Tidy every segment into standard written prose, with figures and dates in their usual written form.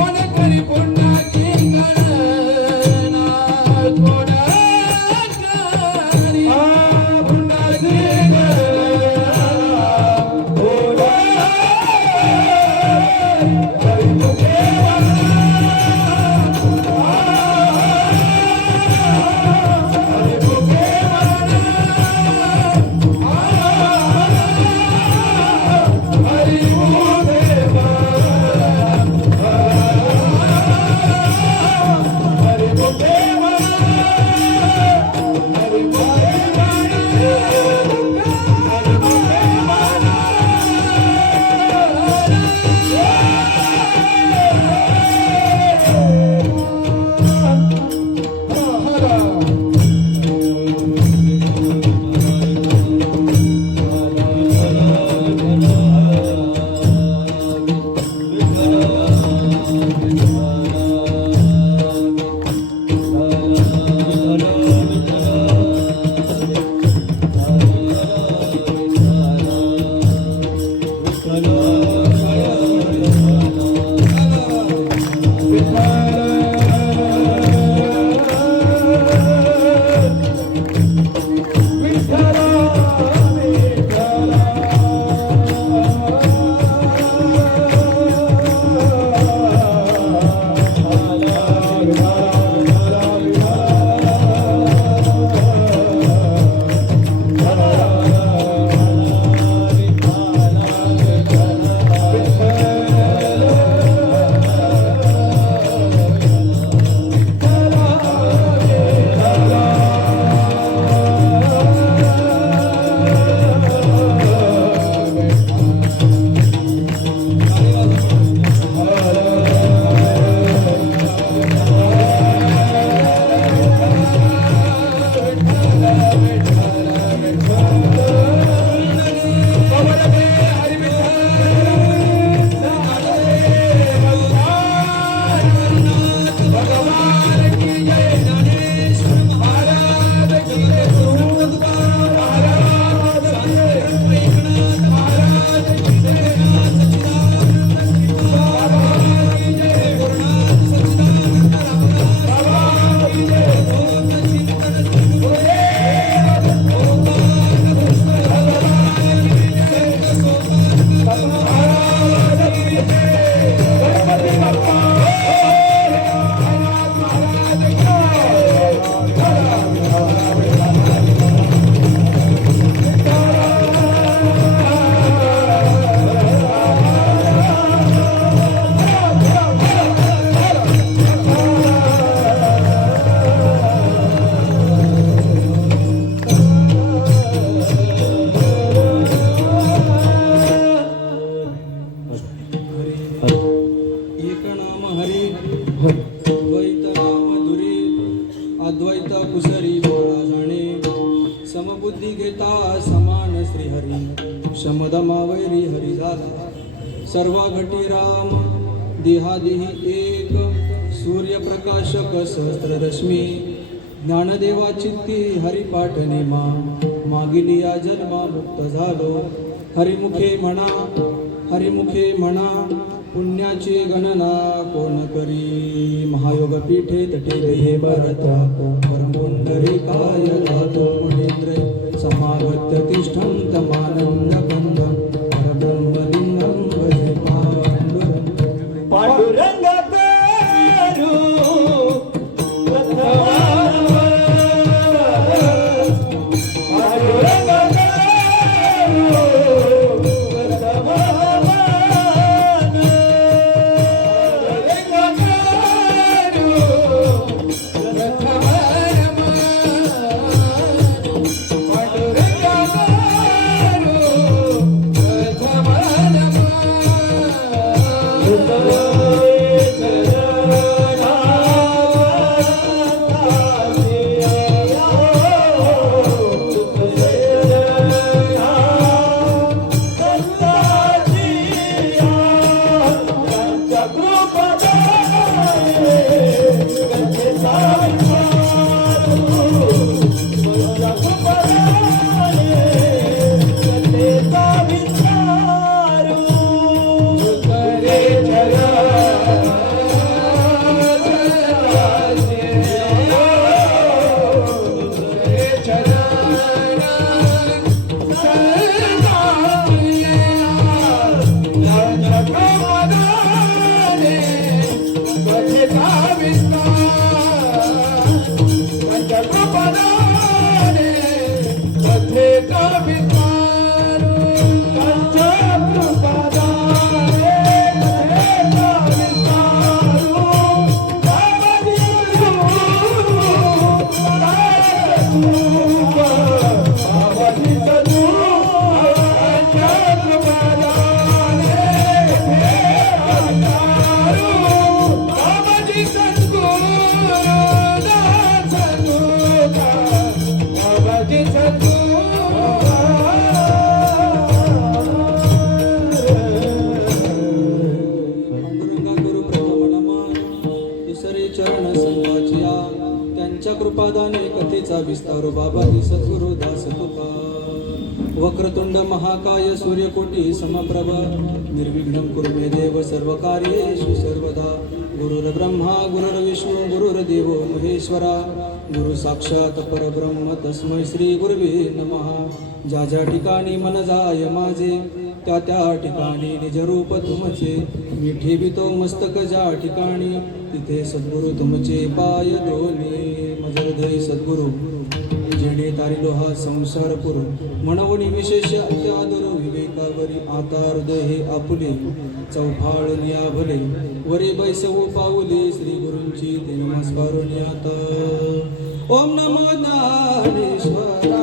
कोण करी पुन्हा सर्वा घटी राम देहादेही एक सूर्यप्रकाशक सहस्त्ररश्मी ज्ञानदेवा चित्ती हरिपाठ नेमा मागिली या जन्मा मुक्त झालो हरिमुखे म्हणा पुण्याची गणना कोण करी महायोग पीठे तटे देहे भरता परमपुंडरी काय जातो मुनींद्र समागत्य तिष्ठन्त मानंद कंदम परब्रह्मलिंगम भजे पांडुरंग कृपादाने कथेचा विस्तार बाबा सद्गुरु दास कृपा वक्रतुंड महाकाय सूर्यकोटी समप्रभ निर्विघ्नं कुरु मे देव सर्वकार्येषु सर्वदा गुरुर्ब्रह्मा गुरुर्विष्णू गुरुर्देवो महेश्वरा गुरु साक्षात परब्रह्म तस्मै श्री गुरुवे नमः ज्या ज्या ठिकाणी मन जाय माझे त्या त्या ठिकाणी निज रूप तुमचे मी ठेवितो मस्तक ज्या ठिकाणी तिथे सद्गुरु तुमचे पाय दोन्ही हृदय सद्गुरु जेणे तारिलो हा संसार पुर मनवणी विशेष अत्यादर विवेकावरी आता हृदय हे आपुले चौफाळ नियाभले वरे बैसवो पाऊले श्री गुरूंची ते नमस्कारून आता ओम नमो ज्ञानेश्वरा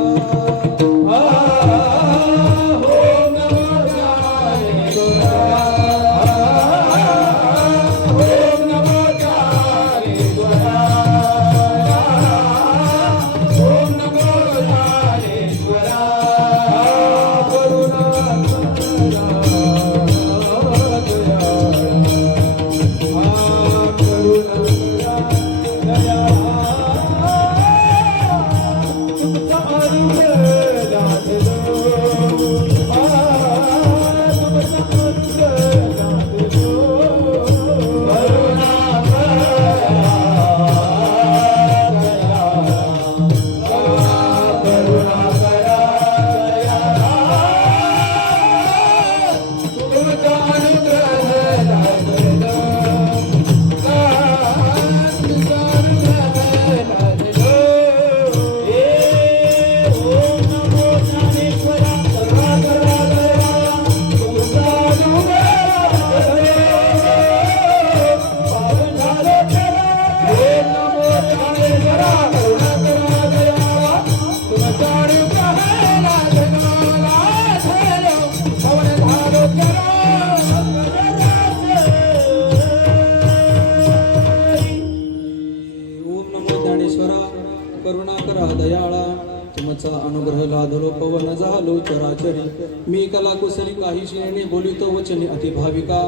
तुमचा अनुग्रह लादलो पवन झालो चराचरी मी कला कुसली काही श्रेणी बोलितो वचने अति भाविका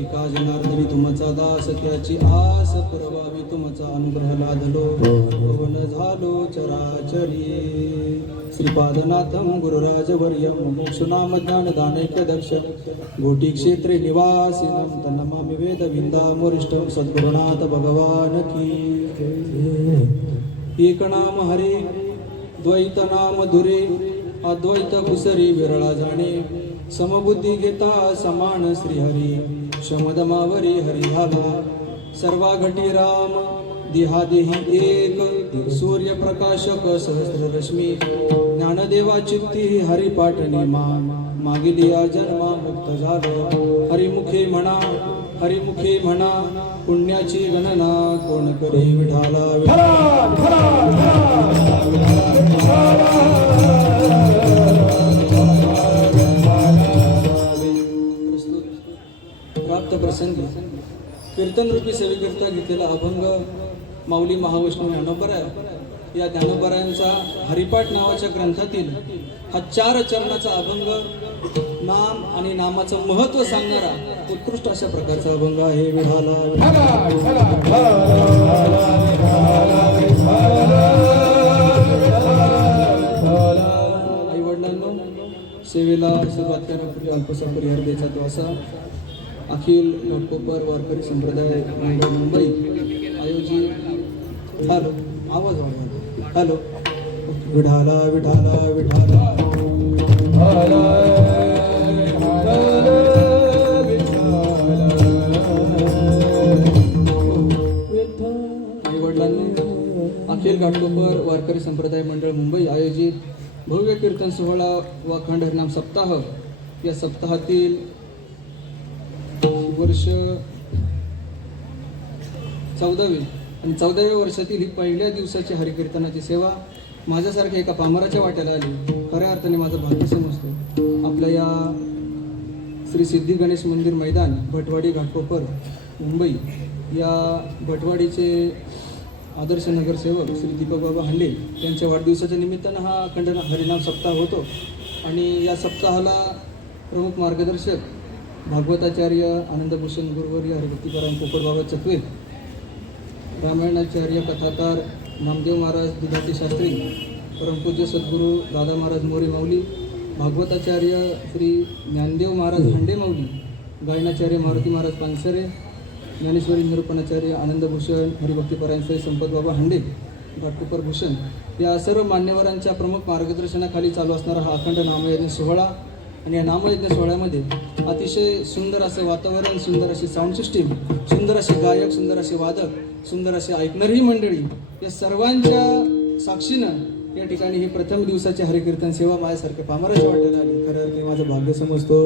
एका जनार्दनी तुमचा दास त्याची आस पुरवावी तुमचा अनुग्रह लादलो पवन झालो चराचरी श्रीपादनाथम गुरुराजवर्यम मोक्षनाम ज्ञानदानैक्य दक्ष गोटी क्षेत्रे निवासिनं तन्नमामि वेद विंदामोरिष्टं सद्गुरुनाथ भगवान की एक नाम हरे द्वैत नाम धुरे अद्वैत कुसरी विरळा जाणे समबुद्धी घेता समान श्रीहरी शमदमावरी हरिहाला सर्वा घटी राम देहादेही एक सूर्यप्रकाशक सहस्ररश्मी ज्ञानदेवा चित्ती हरिपाठणी मागिली या जन्मा मुक्त झालो हरिमुखे म्हणा पुण्याची गणना कोण करे विठाला प्राप्त प्रसंगी कीर्तन रूपी सेवेकरिता घेतलेला अभंग माऊली महावैष्णव ज्ञानोबराय या ज्ञानोबरायांचा हरिपाठ नावाच्या ग्रंथातील हा 4 चरणाचा अभंग नाम आणि नामाचं महत्व सांगणारा उत्कृष्ट अशा प्रकारचा अभंग आहे आई वडिलांनो सेवेला सुरुवात करण्यापूर्वी अल्पसा परिहार द्यायचा तो असा अखिल घाटकोपर वारकरी संप्रदाय मुंबई आयोजित आवाज हॅलो विठाला विठाला विठाला आई वडिलांनी अखिल घाटकोपर वारकरी संप्रदाय मंडळ मुंबई आयोजित भव्य कीर्तन सोहळा व अखंड हरिनाम सप्ताह या सप्ताहातील वर्ष 14वे आणि 14व्या वर्षातील ही पहिल्या दिवसाची हरिकीर्तनाची सेवा माझ्यासारख्या एका पामराच्या वाट्याला आली. खऱ्या अर्थाने माझं भाग्य समजतो. आपल्या या श्री सिद्धी गणेश मंदिर मैदान भटवाडी घाटकोपर मुंबई या भटवाडीचे आदर्श नगरसेवक श्री दीपक बाबा हांडे यांच्या वाढदिवसाच्या निमित्तानं हा अखंड हरिनाम सप्ताह होतो आणि या सप्ताहाला प्रमुख मार्गदर्शक भागवताचार्य आनंदभूषण गुरुवर्य हरिभक्तीपरायण पोपटबाबा चकवे, रामायणाचार्य कथाकार नामदेव महाराज दुधाटी शास्त्री, परमपूज्य सद्गुरू दादा महाराज मोरे माऊली, भागवताचार्य श्री ज्ञानदेव महाराज हांडे माऊली, गायनाचार्य मारुती महाराज पानसरे, ज्ञानेश्वरी निरूपणाचार्य आनंदभूषण हरिभक्तीपरायण श्री संपतबाबा हांडे घाटकोपर भूषण या सर्व मान्यवरांच्या प्रमुख मार्गदर्शनाखाली चालू असणारा हा अखंड नामयज्ञ सोहळा आणि या नामयज्ञ सोहळ्यामध्ये अतिशय सुंदर असं वातावरण, सुंदर अशी साऊंड सिस्टीम, सुंदर असे गायक, सुंदर असे वादक, सुंदर असे ऐकणारी मंडळी या सर्वांच्या साक्षीनं या ठिकाणी ही प्रथम दिवसाची हरिकीर्तन सेवा माझ्यासारख्या पामराच्या वाट्याला आली. खरं अर्थी माझं भाग्य समजतो.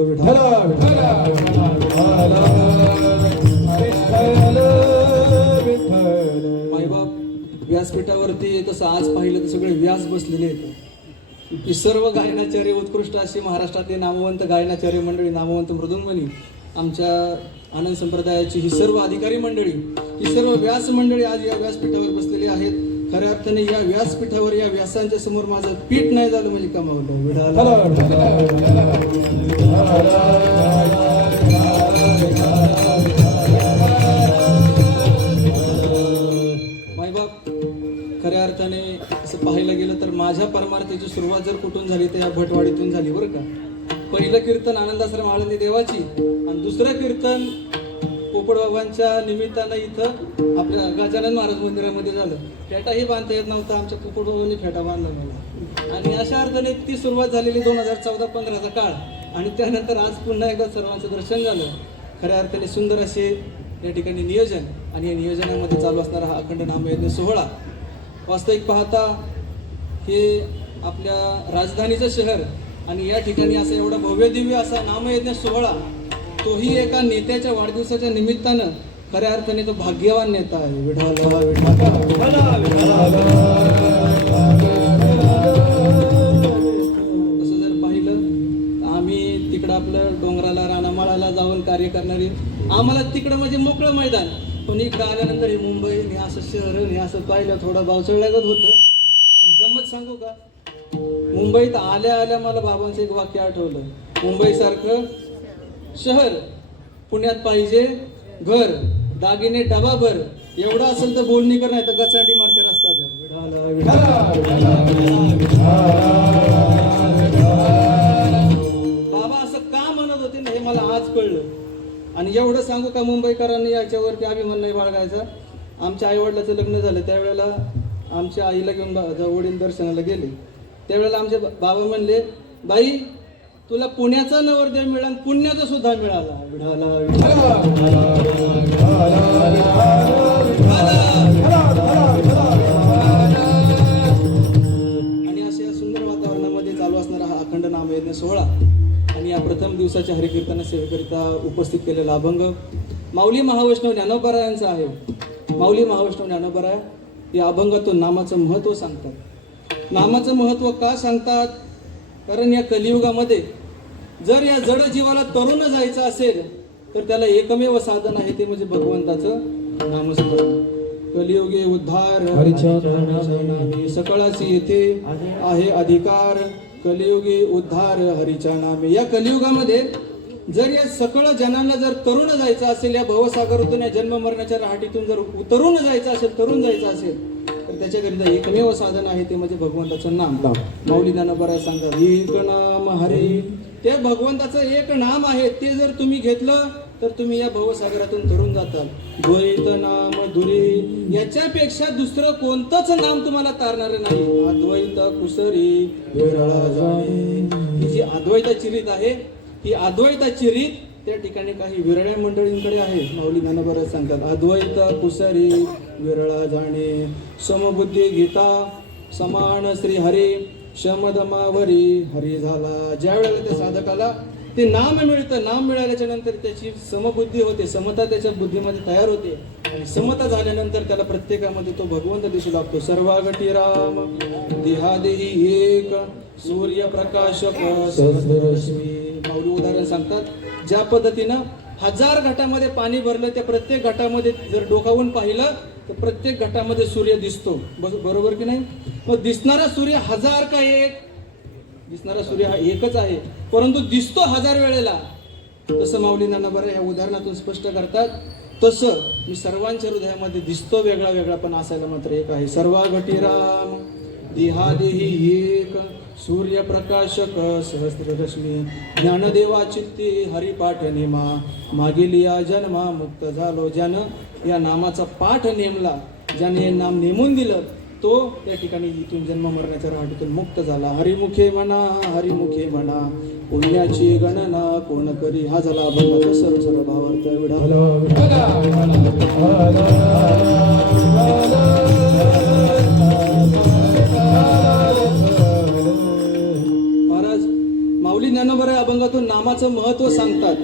मायबाप व्यासपीठावरती तसं आज पाहिलं तर सगळे व्यास बसलेले आहेत की सर्व गायनाचार्य उत्कृष्ट अशी महाराष्ट्रातले नामवंत गायनाचार्य मंडळी, नामवंत मृदुंगमणी, आमच्या आनंद संप्रदायाची ही सर्व अधिकारी मंडळी, ही सर्व व्यास मंडळी आज या व्यासपीठावर बसलेली आहेत. खऱ्या अर्थाने या व्यासपीठावर या व्यासांच्या समोर माझं पीठ नाही झालं म्हणजे कमावलं. मायबाप खऱ्या अर्थाने असं पाहायला गेलं तर माझ्या परमार्थाची सुरुवात जर कुठून झाली तर या भटवाडीतून झाली बरं का. पहिलं कीर्तन आनंदाश्रम आळंदी देवाची आणि दुसरं कीर्तन पोपटबाबांच्या निमित्तानं इथं आपल्या गजानन महाराज मंदिरामध्ये झालं. फेटाही बांधता येत नव्हता, आमच्या पोपटबाबांनी फेटा बांधला मला आणि अशा अर्थाने ती सुरुवात झालेली 2014-15चा काळ आणि त्यानंतर आज पुन्हा एकदा सर्वांचं दर्शन झालं. खऱ्या अर्थाने सुंदर असे या ठिकाणी नियोजन आणि या नियोजनामध्ये चालू असणारा हा अखंड नामयज्ञ सोहळा. वास्तविक पाहता हे आपल्या राजधानीचं शहर आणि या ठिकाणी असा एवढा भव्य दिव्य असा नामयज्ञ सोहळा, तोही एका नेत्याच्या वाढदिवसाच्या निमित्तानं खऱ्या अर्थाने तो भाग्यवान नेता आहे. असं जर पाहिलं आम्ही तिकडं आपलं डोंगराला रानामाळाला जाऊन कार्य करणारी, आम्हाला तिकडं म्हणजे मोकळं मैदान, पण इकडं आल्यानंतर हे मुंबई हे असं शहर हे असं पाहिलं थोडं बावचळल्यागत होतं. पण गंमत सांगू का, मुंबईत आल्या आल्या मला बाबांचं एक वाक्य आठवलं. मुंबईसारखं शहर पुण्यात पाहिजे घर, दागिने डबाभर, एवढं असेल तर बोलणी कर, नाही तर गचाटी मारते रस्त्यात. बाबा असं का म्हणत होते ना हे मला आज कळलं. आणि एवढं सांगू का मुंबईकरांनी याच्यावरती अभिमान नाही बाळगायचा. आमच्या आईवडिलाचं लग्न झालं त्यावेळेला आमच्या आईला घेऊन वडील दर्शनाला गेले. त्यावेळेला आमचे बाबा म्हणले, बाई तुला पुण्याचा नवरदेव मिळाला, पुण्याचा सुद्धा मिळाला. आणि अशा सुंदर वातावरणामध्ये चालू असणारा हा अखंड नामयज्ञ सोहळा आणि या प्रथम दिवसाच्या हरिकीर्तन सेवेकरिता उपस्थित केलेला अभंग माऊली महावैष्णव ज्ञानोबरायांचा आहे. माऊली महावैष्णव ज्ञानोबराय या अभंगातून नामाचं महत्त्व सांगतात. नामाचं महत्त्व का सांगतात? कारण या कलियुगामध्ये जर या जड जीवाला तरुण जायचं असेल तर त्याला एकमेव साधन आहे ते म्हणजे भगवंताचं नामस्मरण. कलियुगे उद्धार हरीच्या नामे, सकळासी येथे आहे अधिकार. कलियुगे उद्धार हरीच्या नामे. या कलियुगामध्ये जर या सकळ जनांना जर तरुण जायचं असेल, या भवसागरातून या जन्म मरणाच्या राहाटीतून जर तरुण जायचं असेल, तरुण जायचं असेल तर त्याच्याकरिता एकमेव साधन आहे ते म्हणजे भगवंताचं नाम. माऊली ज्ञानोबराय सांगतात, एक नाम हरी, ते भगवंताचं एक नाम आहे, ते जर तुम्ही घेतलं तर तुम्ही या भवसागरातून तरुण जाताल. द्वैत नाम दुरी, याच्यापेक्षा दुसरं कोणतंच नाम तुम्हाला तारणार नाही. अद्वैत कुसरी विरळा जाणे. ही जी अद्वैताची रीत आहे, ही अद्वैताची रीत त्या ठिकाणी काही विरळ्या मंडळींकडे आहे. माऊली ज्ञानोबराय सांगतात, अद्वैत कुसरी विरळा जाणे. समबुद्धी गीता समान श्री हरी, शमदमावरी हरी झाला. ज्या वेळेला त्या साधकाला ते नाम मिळतं, नाम मिळाल्याच्या नंतर त्याची समबुद्धी होते, समता त्याच्या बुद्धीमध्ये तयार होते आणि समता झाल्यानंतर त्याला प्रत्येकामध्ये तो भगवंत दिसू लागतो. सर्वागटी राम देहादेही एक, सूर्य प्रकाशक सहस्ररश्मी. माऊली उदाहरण सांगतात, ज्या पद्धतीनं 1000 घटामध्ये पाणी भरलं, त्या प्रत्येक घटामध्ये जर डोकावून पाहिलं तर प्रत्येक घटामध्ये सूर्य दिसतो. बरोबर की नाही? मग दिसणारा सूर्य 1000 का एक? दिसणारा सूर्य हा एकच आहे, परंतु दिसतो 1000 वेळेला. तसं माऊली ज्ञानोबराय या उदाहरणातून स्पष्ट करतात. तसं मी सर्वांच्या हृदयामध्ये दिसतो वेगळा वेगळा, पण असायला मात्र एक आहे. सर्वागटी राम देहादेही एक, सूर्य प्रकाशक सहस्ररश्मी. ज्ञानदेवा चित्ती हरिपाठ नेमा, मागील या जन्मा मुक्त झालो. ज्यानं या नामाचा पाठ नेमला, ज्याने हे नाम नेमून दिलं, तो त्या ठिकाणी इथून जन्म मरण्याच्या राहाटीतून मुक्त झाला. हरिमुखे म्हणा, हरिमुखे म्हणा, पुण्याची गणना कोण करी. हा झाला अभंगाचा सर्व भावार्थ विडा. महाराज माऊली ज्ञानोबराय अभंगातून नामाचं महत्त्व सांगतात.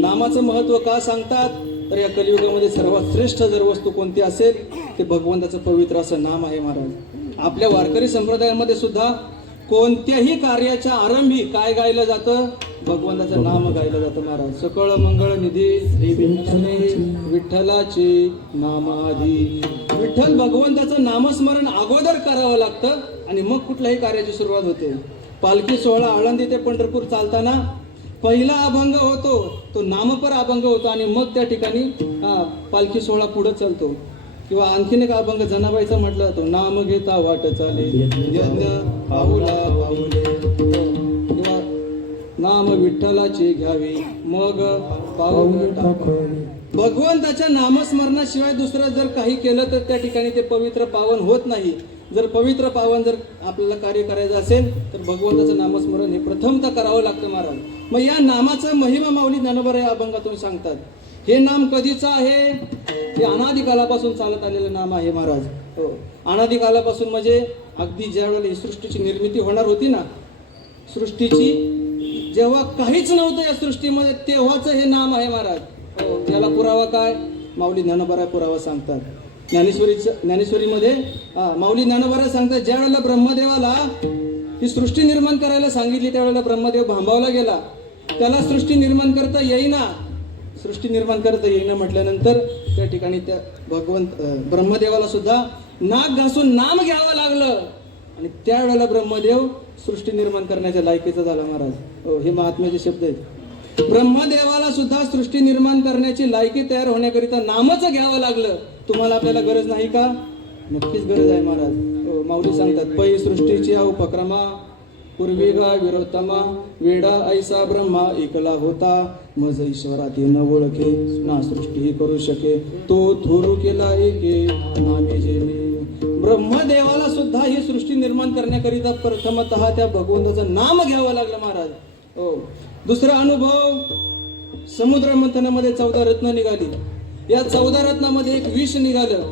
नामाचं महत्त्व का सांगतात? तर या कलियुगामध्ये सर्वात श्रेष्ठ जर वस्तू कोणती असेल ते भगवंताचं पवित्र असं नाम आहे. महाराज आपल्या वारकरी संप्रदायामध्ये सुद्धा कोणत्याही कार्याच्या आरंभी काय गायलं जातं? भगवंताचं नाम गायलं जातं. महाराज सकळ मंगळ निधी विठ्ठलाचे नाम आधी. विठ्ठल भगवंताचं नामस्मरण अगोदर करावं लागतं आणि मग कुठल्याही कार्याची सुरुवात होते. पालखी सोहळा आळंदी ते पंढरपूर चालताना पहिला अभंग होतो तो नामपर अभंग होतो आणि मग त्या ठिकाणी पालखी सोहळा पुढे चालतो. किंवा आणखीन एक अभंग जनाबाईचा म्हटलं जातो, नाम घेता वाट चाले यज्ञ पाऊला पाऊले. किंवा नाम विठ्ठलाचे घ्यावे मग पाऊल टाकावे. भगवंताच्या नामस्मरणाशिवाय दुसरं जर काही केलं तर त्या ठिकाणी ते पवित्र पावन होत नाही. जर पवित्र पावन जर आपल्याला कार्य करायचं असेल तर भगवंताचं नामस्मरण हे प्रथमतः करावं लागतं. महाराज मग या नामाचं महिमा माऊली ज्ञानोबराय या अभंगातून सांगतात. हे नाम कधीचं आहे? हे अनादी कालापासून चालत आलेलं नाम आहे. महाराज हो, अनादी कालापासून म्हणजे अगदी ज्या वेळेला ही सृष्टीची निर्मिती होणार होती ना, सृष्टीची जेव्हा काहीच नव्हतं या सृष्टीमध्ये, तेव्हाच हे नाम आहे. महाराज हो, त्याला पुरावा काय? माऊली ज्ञानोबराय पुरावा सांगतात. ज्ञानेश्वरीमध्ये माऊली ज्ञानोबराय सांगतात, ज्या वेळेला ब्रह्मदेवाला ही सृष्टी निर्माण करायला सांगितली त्यावेळेला ब्रह्मदेव भांबावला गेला. त्याला सृष्टी निर्माण करता येईना. सृष्टी निर्माण करता येईना म्हटल्यानंतर त्या ठिकाणी त्या ब्रह्मदेवाला सुद्धा नाक घासून नाम घ्यावं लागलं. आणि त्यावेळेला ब्रह्मदेव सृष्टी निर्माण करण्याच्या लायकीचा झाला महाराज. हो, हे महात्म्याचे शब्द आहेत. ब्रह्मदेवाला सुद्धा सृष्टी निर्माण करण्याची लायकी तयार होण्याकरिता नामच घ्यावं लागलं. तुम्हाला आपल्याला गरज नाही का? नक्कीच गरज आहे महाराज. हो, माऊली सांगतात, पै सृष्टीची उपक्रमा पूर्वी गा विरोत्तमा वेडा ऐसा ब्रह्मा एकला होता मज ईश्वरात न ओळखे ना सृष्टी करू शके तो थोरू केला एके नामे जेणे. ब्रह्मदेवाला सुद्धा ही सृष्टी निर्माण करण्याकरिता प्रथमतः त्या भगवंताचं नाम घ्यावं लागलं महाराज. हो. दुसरा अनुभव, समुद्र मंथनामध्ये 14 रत्न निघाली. या 14 रत्नामध्ये एक विष निघालं.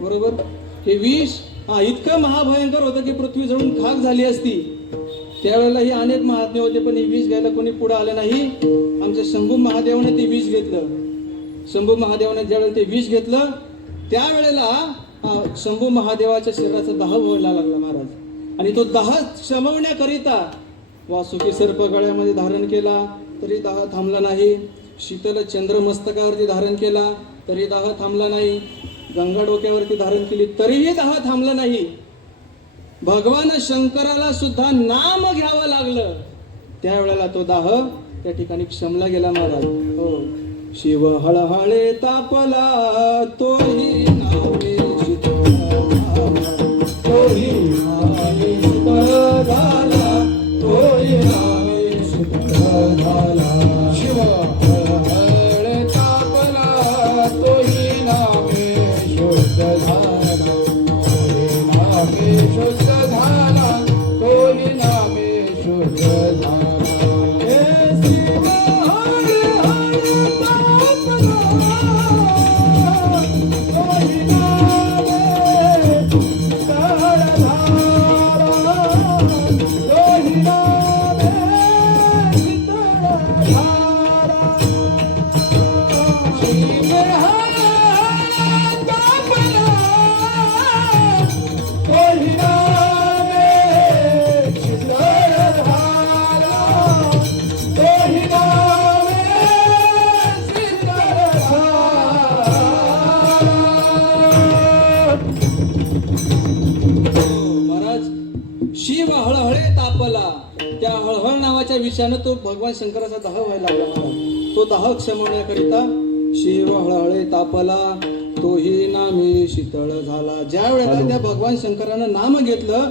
बरोबर. हे विष इतकं महाभयंकर होतं की पृथ्वी जळून खाक झाली असती. त्यावेळेला ही अनेक महात्मे होते, पण ही विष घ्यायला कोणी पुढे आलं नाही. आमच्या शंभू महादेवाने ते विष घेतलं. शंभू महादेवाने ज्यावेळेला ते विष घेतलं त्यावेळेला शंभू महादेवाच्या शरीराचा दाह व्हायला लागला महाराज. आणि तो दाह शमवण्याकरिता वासुकी सर्प गळ्यामध्ये धारण केला तरी दाह थांबला नाही. शीतल चंद्र मस्तकावरती धारण केला तरी दाह थांबला नाही. गंगा डोक्यावरती धारण केली तरीही दाह थांबला नाही. भगवान शंकराला सुद्धा नाम घ्यावं लागलं. त्यावेळेला तो दाह त्या ठिकाणी क्षमला गेला महाराज. हो. शिव हळहळे तापला तोही नामे शीतळ तोही नामे शीतळ झाला तोही नामे शीतळ झाला. शिव हळहळे तापला तोही नामे शुद्ध झाला तोही नामे शुद्ध झाला तोही नामे शुद्ध झाला. शिव हळहळे तापला. त्या हळहळ नावाच्या विषयानं तो भगवान शंकराचा दाह व्हायला लागला महाराज. तो दाह क्षमवण्याकरिता शिव हळहळे तापला तोही नामे शीतळ झाला. ज्या वेळेला त्या भगवान शंकरानं नाम घेतलं,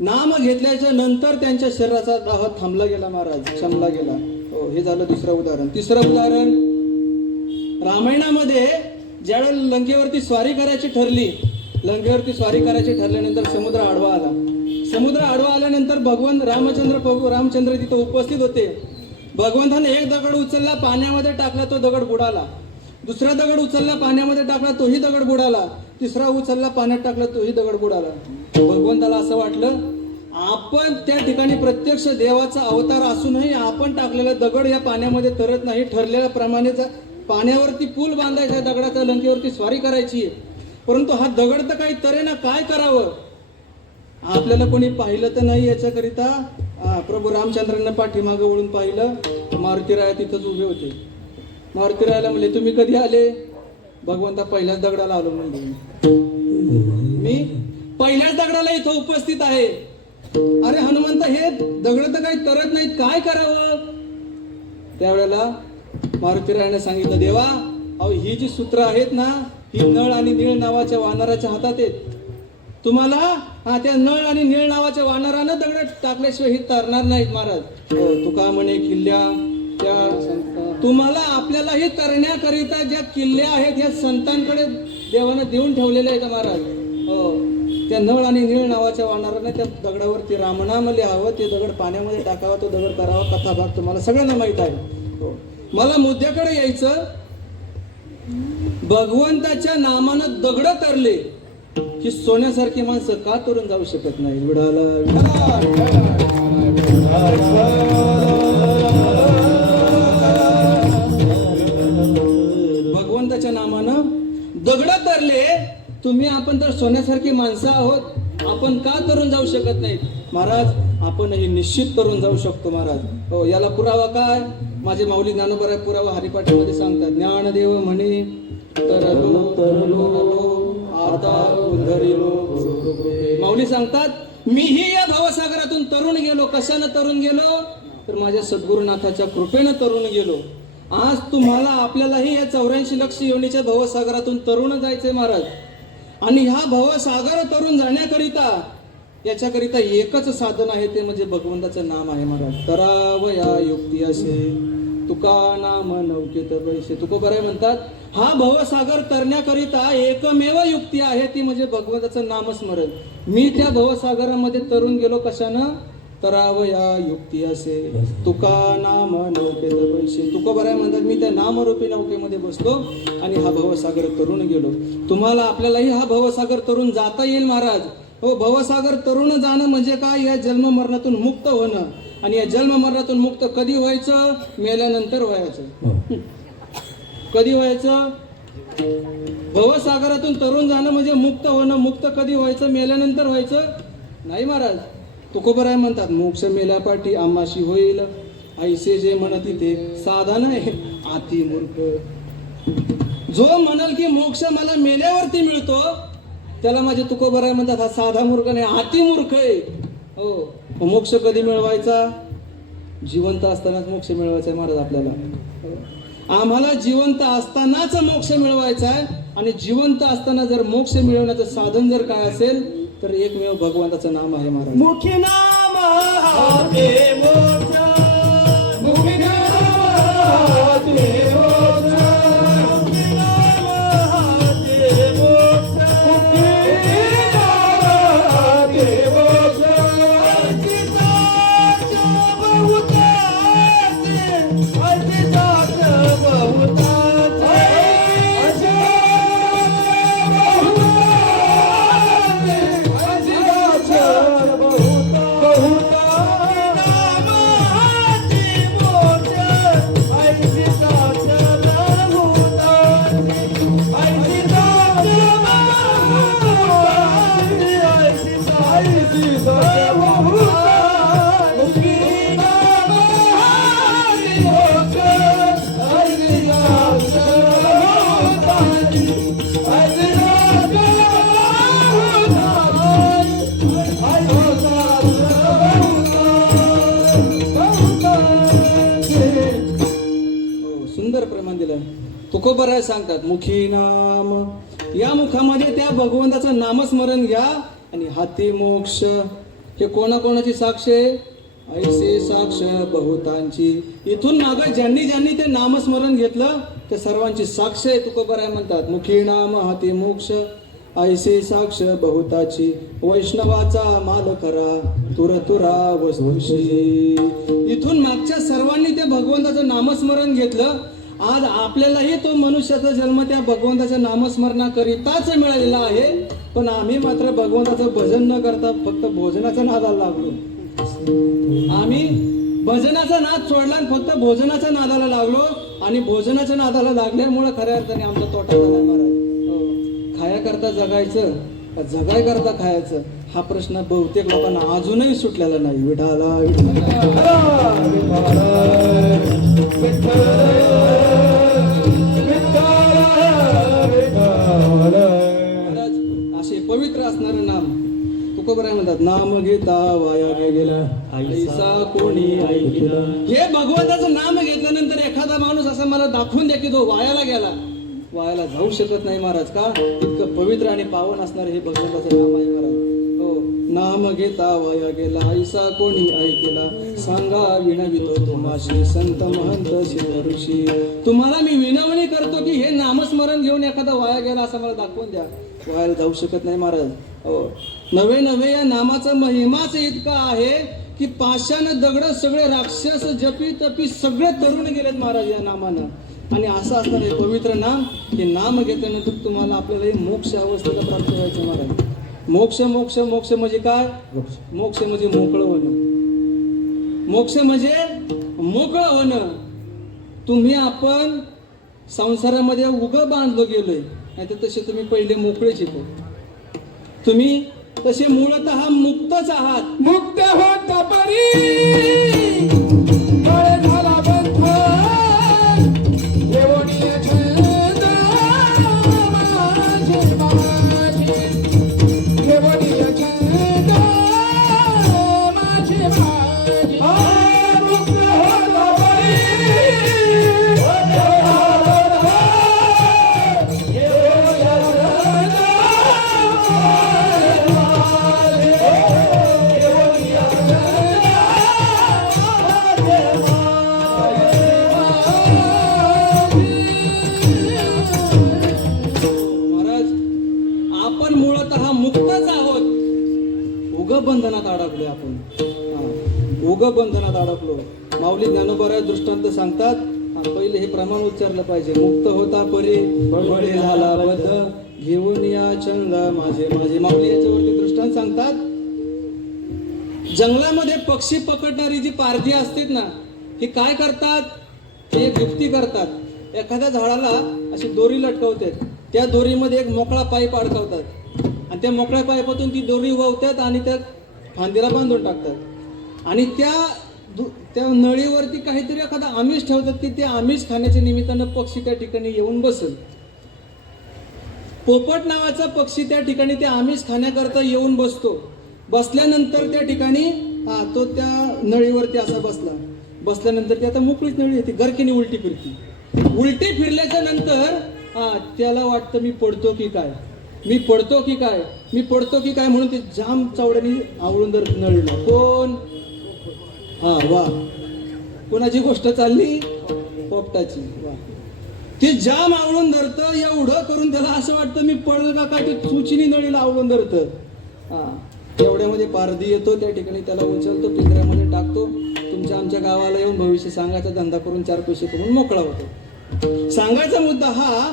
नाम घेतल्याच्या नंतर त्यांच्या शरीराचा दाह थांबला गेला महाराज, क्षमला गेला. हो, हे झालं दुसरं उदाहरण. तिसरं उदाहरण, रामायणामध्ये ज्यावेळेला लंकेवरती स्वारी करायची ठरली, लंकेवरती स्वारी करायची ठरल्यानंतर समुद्र आडवा आला. समुद्र आडवा आल्यानंतर भगवान रामचंद्र तिथे उपस्थित होते. भगवंताने एक दगड उचलला, पाण्यामध्ये टाकला, तो दगड बुडाला. दुसरा दगड उचलला, पाण्यामध्ये टाकला, तोही दगड बुडाला. तिसरा उचलला, पाण्यात टाकला, तोही दगड बुडाला. भगवंताला असं वाटलं, आपण त्या ठिकाणी प्रत्यक्ष देवाचा अवतार असूनही आपण टाकलेला दगड या पाण्यामध्ये तरत नाही. ठरलेल्या प्रमाणेचा पाण्यावरती पूल बांधायचा, दगडाचा लंकेवरती स्वारी करायची, परंतु हा दगड तर काही तऱ्हेना काय करावं. आपल्याला कोणी पाहिलं तर नाही याच्याकरिता प्रभू रामचंद्रांना पाठीमागं वळून पाहिलं. मारुतीराया तिथंच उभे होते. मारुतीरायाला म्हणले, तुम्ही कधी आले? भगवंता पहिल्याच दगडाला आलो म्हणजे. मी पहिल्याच दगडाला इथं उपस्थित आहे. अरे हनुमंत, हे दगड तर काही तरत नाहीत, काय करावं? त्यावेळेला मारुतीरायाने सांगितलं, देवा, अहो ही जी सूत्र आहेत ना, ही नळ आणि नीळ नावाच्या वानराच्या हातात आहेत. तुम्हाला त्या नळ आणि नीळ नावाच्या वानरानं दगड टाकल्याशिवाय ही तरणार नाहीत महाराज. तुका म्हणे किल्ल्या त्या तुम्हाला आपल्यालाही तरण्याकरिता ज्या किल्ल्या आहेत या संतांकडे देवानं देऊन ठेवलेल्या आहेत महाराज. त्या नळ आणि नीळ नावाच्या वानरानं त्या दगडावरती रामनाम लिहावं, ते दगड पाण्यामध्ये टाकावा, तो दगड करावा. कथाभाग तुम्हाला सगळ्यांना माहित आहे. मला मुद्द्याकडे यायचं, भगवंताच्या नामानं दगड तरले ही सोन्यासारखी माणसं का तरुण जाऊ शकत नाही? विडाला भगवंताच्या नामानं दगड तरले. तुम्ही आपण तर सोन्यासारखी माणसं आहोत, आपण का तरुण जाऊ शकत नाहीत? महाराज, आपणही निश्चित तरुण जाऊ शकतो महाराज. हो, याला पुरावा काय? माझे माऊली ज्ञानोबा पुरावा हरिपाठामध्ये सांगतात. ज्ञानदेव म्हणे तरलो आता उद्धरिलो. माऊली सांगतात, मीही या भवसागरातून तरुण गेलो. कशानं तरुण गेलो? तर माझ्या सद्गुरुनाथाच्या कृपेनं तरुण गेलो. आज तुम्हाला आपल्यालाही या 84 लक्ष योनीच्या भवसागरातून तरुण जायचंय महाराज. आणि ह्या भवसागर तरुण जाण्याकरिता याच्याकरिता एकच साधन आहे, ते म्हणजे भगवंताचं नाम आहे महाराज. तरावया युक्ती असे तुका नाम नौकेत बैसे. तुकोबराय म्हणतात हा भवसागर तरण्याकरिता एकमेव युक्ती आहे, ती म्हणजे भगवंताचं नामस्मरण. मी त्या भवसागरामध्ये तरुण गेलो. कशानं? तरावया युक्ती असे तुका नाम नौकेत बैसे. तुकोबराय म्हणतात मी त्या नामरूपी नौकेमध्ये बसलो आणि हा भवसागर तरुण गेलो. तुम्हाला आपल्यालाही हा भवसागर तरुण जाता येईल महाराज. हो, भवसागर तरुण जाणं म्हणजे काय? या जन्म मरणातून मुक्त होणं. आणि या जन्म मरणातून मुक्त कधी व्हायचं? मेल्यानंतर व्हायचं. कधी व्हायचं? भवसागरातून तरुण जाणं म्हणजे मुक्त होणं. मुक्त कधी व्हायचं? मेल्यानंतर व्हायचं नाही महाराज. तुकोबराय म्हणतात मोक्ष मेल्यापाठी आम्हाशी होईल ऐसे जे म्हणती ते साधा नाही अति मूर्ख. जो म्हणाल की मोक्ष मला मेल्यावरती मिळतो त्याला माझे तुकोबराय म्हणतात हा साधा मूर्ख नाही, अति मूर्ख आहे. हो, मोक्ष कधी मिळवायचा? जिवंत असतानाच मोक्ष मिळवायचा आहे महाराज आपल्याला. आम्हाला जिवंत असतानाच मोक्ष मिळवायचा आहे. आणि जिवंत असताना जर मोक्ष मिळवण्याचं साधन जर काय असेल तर एकमेव भगवंताचं नाम आहे महाराज. मुखी नाम हाते मोक्ष, मुखी नाम हाते मोक्ष, मुखी नाम हाते मोक्ष, मुखी नाम हाते मोक्ष. अर्चिताच बहुताचे, तुकोबराय सांगतात मुखी नाम. या मुखामध्ये त्या भगवंताचं नामस्मरण घ्या. आणि हाती मोक्ष. हे कोणाकोणाची साक्ष आहे? ऐसे साक्ष बहुतांची. इथून मागे ज्यांनी ज्यांनी ते नामस्मरण घेतलं त्या सर्वांची साक्ष आहे. तुकोबराय म्हणतात मुखी नाम हाती मोक्ष ऐसे साक्ष बहुताची. वैष्णवाचा माल खरा तुरतुरा वस्तुशी. इथून मागच्या सर्वांनी ते भगवंताचं नामस्मरण घेतलं. आज आपल्यालाही तो मनुष्याचा जन्म त्या भगवंताच्या नामस्मरणाकरिताच मिळालेला आहे. पण आम्ही मात्र भगवंताचं भजन न करता फक्त भोजनाचा नादाला लागलो. आम्ही भजनाचा नाद सोडला आणि फक्त भोजनाच्या नादाला लागलो. आणि भोजनाच्या नादाला लागल्यामुळे खऱ्या अर्थाने आमचा तोटा झाला महाराज. खाया करता जगायचं का जगाय करता खायचं हा प्रश्न बहुतेक लोकांना अजूनही सुटलेला नाही. विठाला असे पवित्र असणारं नाम तुकोबराय म्हणतात नाम घेता वाया गेला ऐसा कोणी ऐकला. हे भगवंताचं नाम घेतल्यानंतर एखादा माणूस असा मला दाखवून द्या की जो वायाला गेला. वायाला जाऊ शकत नाही महाराज. का? इतकं पवित्र आणि पावन असणार हे भगवंताचं नाम आहे महाराज. हो, नाम घेता वाया गेला ऐसा कोणी ऐकेला. सांगा विनवितो तुम्हाशी संत महंत सिद्ध ऋषी. तुम्हाला मी विनवणी करतो की हे नामस्मरण घेऊन एखादा वाया गेला असं मला दाखवून द्या. वायाला जाऊ शकत नाही महाराज. हो, नवे नवे या नामाचा महिमाच इतका आहे की पाषाण दगड सगळे राक्षस जपी तपी सगळे तरुण गेलेत महाराज या नामानं. आणि असं असणार हे पवित्र नाम. हे नाम घेतल्यानंतर तुम्हाला आपल्याला मोक्ष अवस्थेला प्राप्त व्हायचं महाराज. मोक्ष मोक्ष मोक्ष म्हणजे काय? मोक्ष म्हणजे मोकळं होणं. मोक्ष म्हणजे मोकळं होणं. तुम्ही आपण संसारामध्ये उगं बांधलो गेलोय नाही तर तसे तुम्ही पहिले मोकळेच येतो. तुम्ही तसे मूळतः मुक्तच आहात. मुक्त होत परी झाला बंध देवणीय छंद माझे माझे देवणीय छंद बंधनात अडकलोय आपण. बंधनात अडकलो. माऊली ज्ञानोबा दृष्टांत सांगतात. पहिले हे प्रमाण उच्चारलं पाहिजे. मुक्त होता परी बळे झाला बद्ध घेऊन या चंद माझे माझे. माऊली याच्यावरती दृष्टांत सांगतात. जंगलामध्ये पक्षी पकडणारी जी पारधी असतात ना, हे काय करतात, ते एक युक्ती करतात. एखाद्या झाडाला अशी दोरी लटकवतात, त्या दोरीमध्ये एक मोकळा पाईप अडकवतात आणि त्या मोकळ्या पाईपातून ती दोरी वळवतात आणि त्या फांदीला बांधून टाकतात आणि त्या नळीवरती काहीतरी एखादा आमिष ठेवतात की ते आमिष खाण्याच्या निमित्तानं पक्षी त्या ठिकाणी येऊन बसेल. पोपट नावाचा पक्षी त्या ठिकाणी त्या आमिष खाण्याकरता येऊन बसतो. बसल्यानंतर त्या ठिकाणी तो त्या नळीवरती असा बसल्यानंतर ती आता मोकळीच नळी येते, गरकीने उलटी फिरती. उलटी फिरल्याच्या नंतर त्याला वाटतं मी पडतो की काय म्हणून ते जाम चावड्याने आवळून धरत नळीला. कोण? वा, कोणाची गोष्ट चालली? पोपटाची. वा, ते जाम आवळून धरतं. एवढं करून त्याला असं वाटतं मी पडल का काय, ते चुचीनी नळीला आवळून धरतं. एवढ्यामध्ये पारधी येतो, त्या ठिकाणी त्याला उचलतो, पिंजऱ्यामध्ये टाकतो. तुमच्या आमच्या गावाला येऊन भविष्य सांगायचा धंदा करून 4 पैसे करून मोकळा होतो. सांगायचा मुद्दा हा,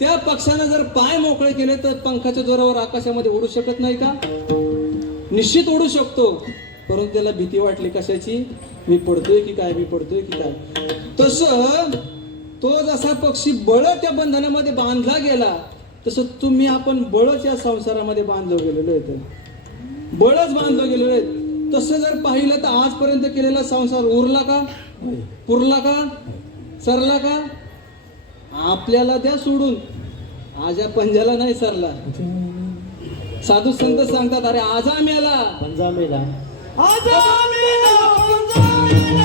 त्या पक्षानं जर पाय मोकळे केले तर पंखाच्या जोरावर आकाशामध्ये उडू शकत नाही का? निश्चित उडू शकतो. परंतु त्याला भीती वाटली कशाची? मी पडतोय की काय. तसं तो जसा पक्षी बळ त्या बंधनामध्ये बांधला गेला, तसं आपण बळच या संसारामध्ये बांधलो गेलेलो आहे. बळच बांधलो गेलेलो आहे. तसं जर पाहिलं तर आजपर्यंत केलेला संसार उरला का? पुरला का? सरला का? आपल्याला द्या सोडून, आजा पंजाला नाही सरला. साधू संत सांगतात, अरे आजा मेला पंजा मेला, आजा मेला पंजा मेला,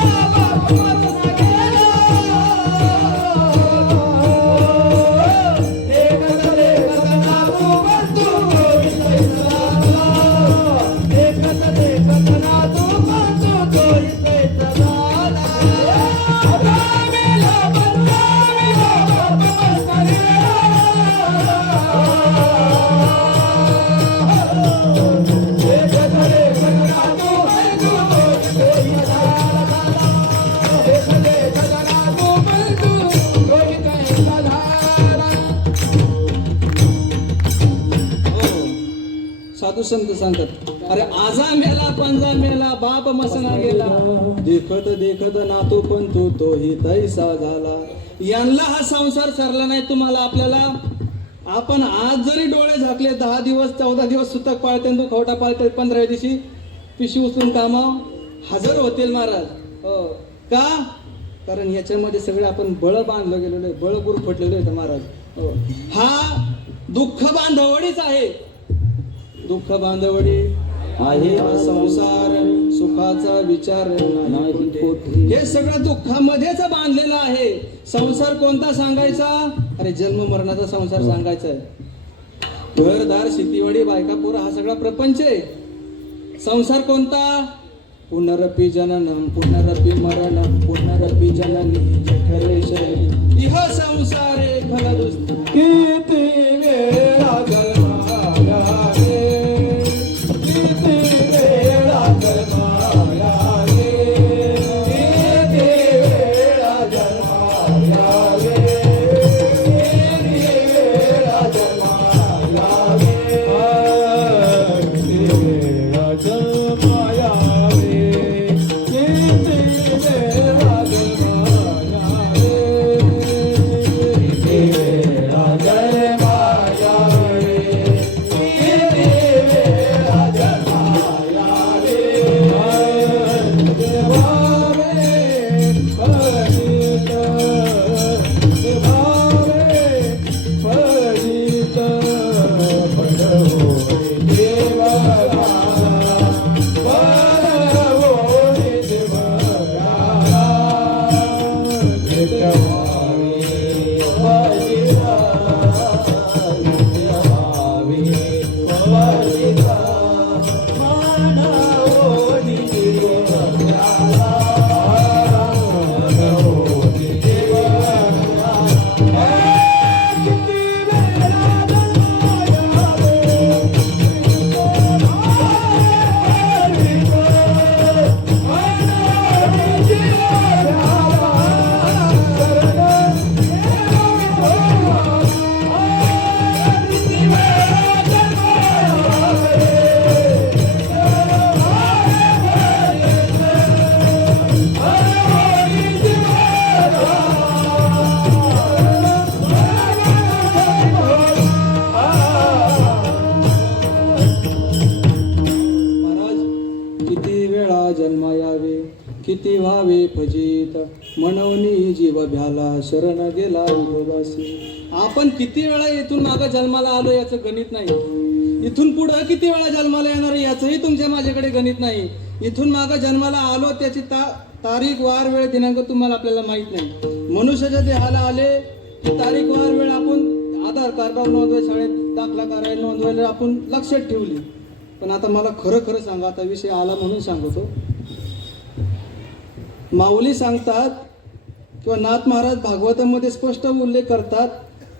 साधू संत सांगतात, अरे आजा मेला पंजा मेला, बाप मसना गेला, देखत देखत नातू पण तोही तैसा झाला. यांना हा संसार सरला नाही तुम्हाला आपल्याला. आपण आज जरी डोळे झाकले 10 दिवस 14 दिवस सुतक पाळते, दुखवटा पाळते, 15व्या दिवशी पिशी उचलून कामाव हजर होतील महाराज. का? कारण याच्यामध्ये सगळे आपण बळ बांधलं गेलेलो आहे, बळ गुरफटलेलो आहे महाराज. हा दुःख बांधवडीच आहे. दुःख बांधवडी आहे संसार, सुखाचा विचार नाही. हे सगळं दुःखामध्येच बांधलेलं आहे. संसार कोणता सांगायचा? अरे जन्म मरणाचा संसार सांगायचा आहे. घरदार शेतीवाडी बायका पोरं हा सगळा प्रपंच आहे. संसार कोणता? पुनरपि जननम पुनरपि मरणम पुनरपि जननी जठरेश इह संसारे फलदुस्त. किती वेळा जन्माला रे, किती वेळा जन्माला रे, किती वेळा जन्माला रे, किती वेळा जन्माला रे, किती वेळा जन्माला रे, किती वेळा जन्माला रे, किती वेळा जन्माला रे. किती व्हावे फजित मनवनी जीव भ्याला शरण गेला विठोबासी. आपण किती वेळा इथून मागं जन्माला आलो याचं गणित नाही. इथून पुढं किती वेळा जन्माला येणार याचंही तुमच्या माझ्याकडे गणित नाही. इथून मागं जन्माला आलो त्याची तारीख वार वेळ दिनांक तुम्हाला आपल्याला माहित नाही. मनुष्याच्या देहाला आले की तारीख वार वेळ आपण आधार कार्डावर नोंदवाय, शाळेत दाखला करायला नोंदवायला आपण लक्षात ठेवली. पण आता मला खरं खरं सांगा, आता विषय आला म्हणून सांगतो. माऊली सांगतात किंवा नाथ महाराज भागवतामध्ये स्पष्ट उल्लेख करतात,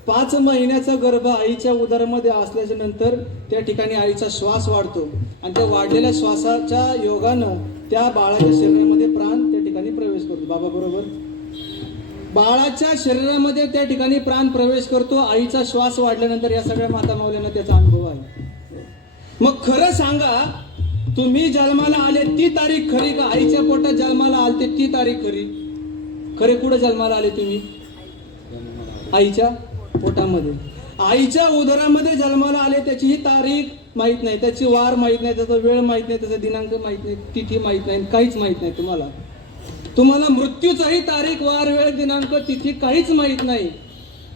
5 महिन्याचा गर्भ आईच्या उदरामध्ये असल्याच्या नंतर त्या ठिकाणी आईचा श्वास वाढतो आणि त्या वाढलेल्या श्वासाच्या योगानं त्या बाळाच्या शरीरामध्ये प्राण त्या ठिकाणी प्रवेश करतो. बाबा बरोबर? बाळाच्या शरीरामध्ये त्या ठिकाणी प्राण प्रवेश करतो आईचा श्वास वाढल्यानंतर. या सगळ्या माता माऊल्यांना त्याचा अनुभव आहे. मग खरं सांगा, तुम्ही जन्माला आले ती तारीख खरी का आईच्या पोटात जन्माला आलते ती तारीख खरी? खरे कुठं जन्माला आले तुम्ही? आईच्या पोटामध्ये. आईच्या उदरामध्ये जन्माला आले त्याची ही तारीख माहित नाही, त्याची वार माहित नाही, त्याचा वेळ माहित नाही, त्याचा दिनांक माहित नाही, तिथी माहित नाही, काहीच माहित नाही तुम्हाला. तुम्हाला मृत्यूचाही तारीख वार वेळ दिनांक तिथी काहीच माहित नाही.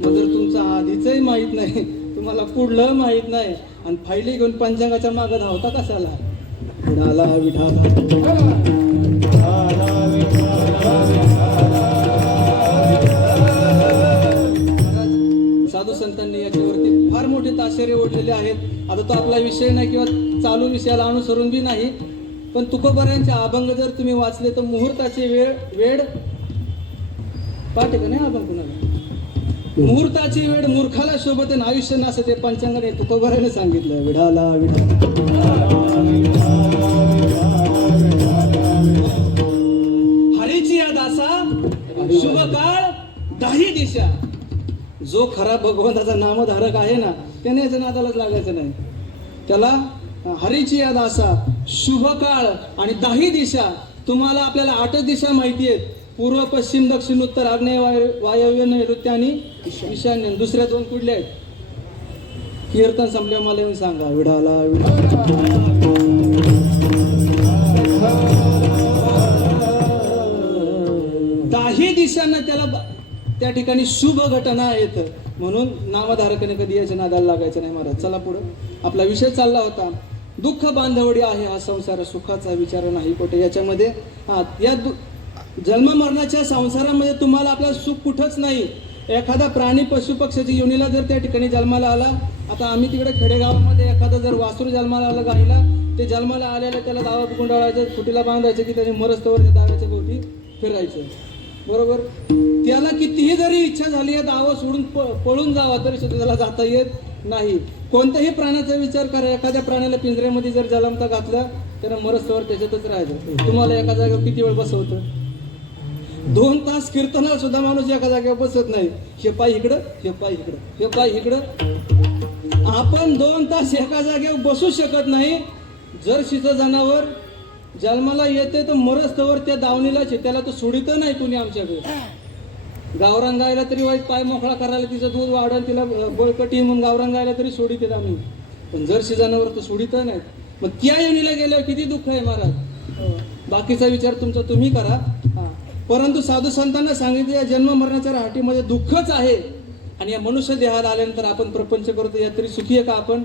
मग जर तुमचं आधीचंही माहित नाही, तुम्हाला पुढलं माहित नाही आणि फायली घेऊन पंचांगाच्या मागे धावता कशाला? विठाला विठाला. साधू संतांनी याच्यावरती फार मोठे ताशेरे ओढलेले आहेत. आता तो आपला विषय नाही किंवा चालू विषयाला अनुसरून बी नाही. पण तुकोबारायांचे अभंग जर तुम्ही वाचले तर मुहूर्ताची वेळ पाठ का नाही अभंग कुणाला? मुहूर्ताची वेळ मूर्खाला शोभत आणि आयुष्य नसते. पंचांगाने तुकोबाराने सांगितलं. विढाला विढा हरीची या दासा शुभ काळ दाही दिशा. जो खरा भगवंताचा नामधारक आहे ना त्याने याच्या नादालाच लागायचं नाही. त्याला हरीची या दासा शुभ काळ आणि दाही दिशा. तुम्हाला आपल्याला 8 दिशा माहिती आहेत: पूर्व पश्चिम दक्षिण उत्तर आग्नेय वायव्य नैऋत्य आणि ईशान्य. दुसऱ्या 2 कुठल्या आहेत? कीर्तन संपल्यावर मला येऊन सांगा. विढाला दाही दिशांना त्याला त्या ठिकाणी शुभ घटना आहेत. म्हणून नामधारकाने कधी याच्या नादाला लागायचं नाही महाराज. चला पुढे. आपला विषय चालला होता दुःख बांधवडी आहे हा संसार, सुखाचा विचार नाही कुठे. याच्यामध्ये या जन्म मरणाच्या संसारामध्ये तुम्हाला आपल्याला सुख कुठंच नाही. एखादा प्राणी पशु पक्षाची योनीला जर त्या ठिकाणी जन्माला आला, आता आम्ही तिकडे खेडेगावामध्ये एखादा जर वासरू जन्माला आला गाईला, ते जन्माला आलेलं त्याला दावा गुंडाळायचं, खुटीला बांधायचं की त्याने मरस्तवर त्या दाव्याच्या गोटी फिरायचं. बरोबर? त्याला कितीही जरी इच्छा झाली आहे दावा सोडून पळून जावा तरी सुद्धा त्याला जाता येत नाही. कोणत्याही प्राण्याचा विचार करा. एखाद्या प्राण्याला पिंजऱ्यामध्ये जर जलमता घातला तर मरस्तवर त्याच्यातच राहायचं. तुम्हाला एका जागेवर किती वेळ बसवतं? 2 तास कीर्तनाला सुद्धा माणूस एका जागेवर बसत नाही. हे पाय इकडं, हे पाय इकडं, हे पाय इकडं. आपण 2 तास एका जागेवर बसू शकत नाही. जर शिचं जनावर जन्माला येते तर मरस्तवर त्या दावणीलाच त्याला तर सोडित नाही कुणी आमच्याकडे. गावरान गायला तरी वाईट पाय मोकळा करायला तिचं दूध वाढन, तिला बळकटी म्हणून गावरान गायला तरी सोडित येत आम्ही. पण जर्सी जनावर तर सोडित नाहीत. मग त्या योनीला गेल्यावर किती दुःख आहे महाराज. बाकीचा विचार तुमचा तुम्ही करा. परंतु साधू संतांना सांगितलं या जन्म मरणाच्या राहाटीमध्ये दुःखच आहे. आणि या मनुष्य देहाला आल्यानंतर आपण प्रपंच करतो. या तरी सुखी आहे का आपण?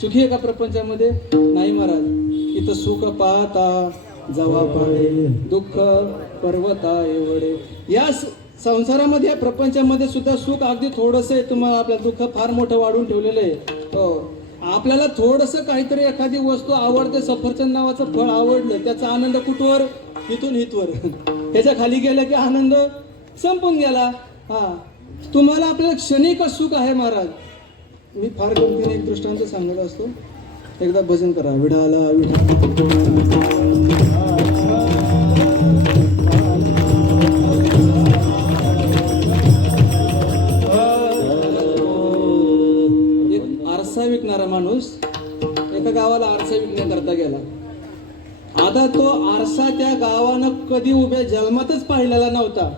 सुखी आहे का प्रपंचामध्ये? नाही महाराज. इथं सुख पाहता जवा पडे दुःख पर्वता एवढे. या संसारामध्ये या प्रपंचामध्ये सुद्धा सुख अगदी थोडंसं आहे. तुम्हाला आपलं दुःख फार मोठं वाढून ठेवलेलं आहे. हो, आपल्याला थोडंसं काहीतरी एखादी वस्तू आवडते, सफरचंद नावाचं फळ आवडलं, त्याचा आनंद कुठवर? इथून इथवर. त्याच्या खाली गेला की आनंद संपून गेला. तुम्हाला आपल्याला क्षणिक सुख आहे महाराज. मी फार गमतीने एक दृष्टांत सांगत असतो. एकदा भजन करा. विढाला एक आरसा विकणारा माणूस एका गावाला आरसा विकण्याकरता गेला. आता तो आरसा त्या गावानं कधी उभ्या जन्मातच पाहिलेला नव्हता.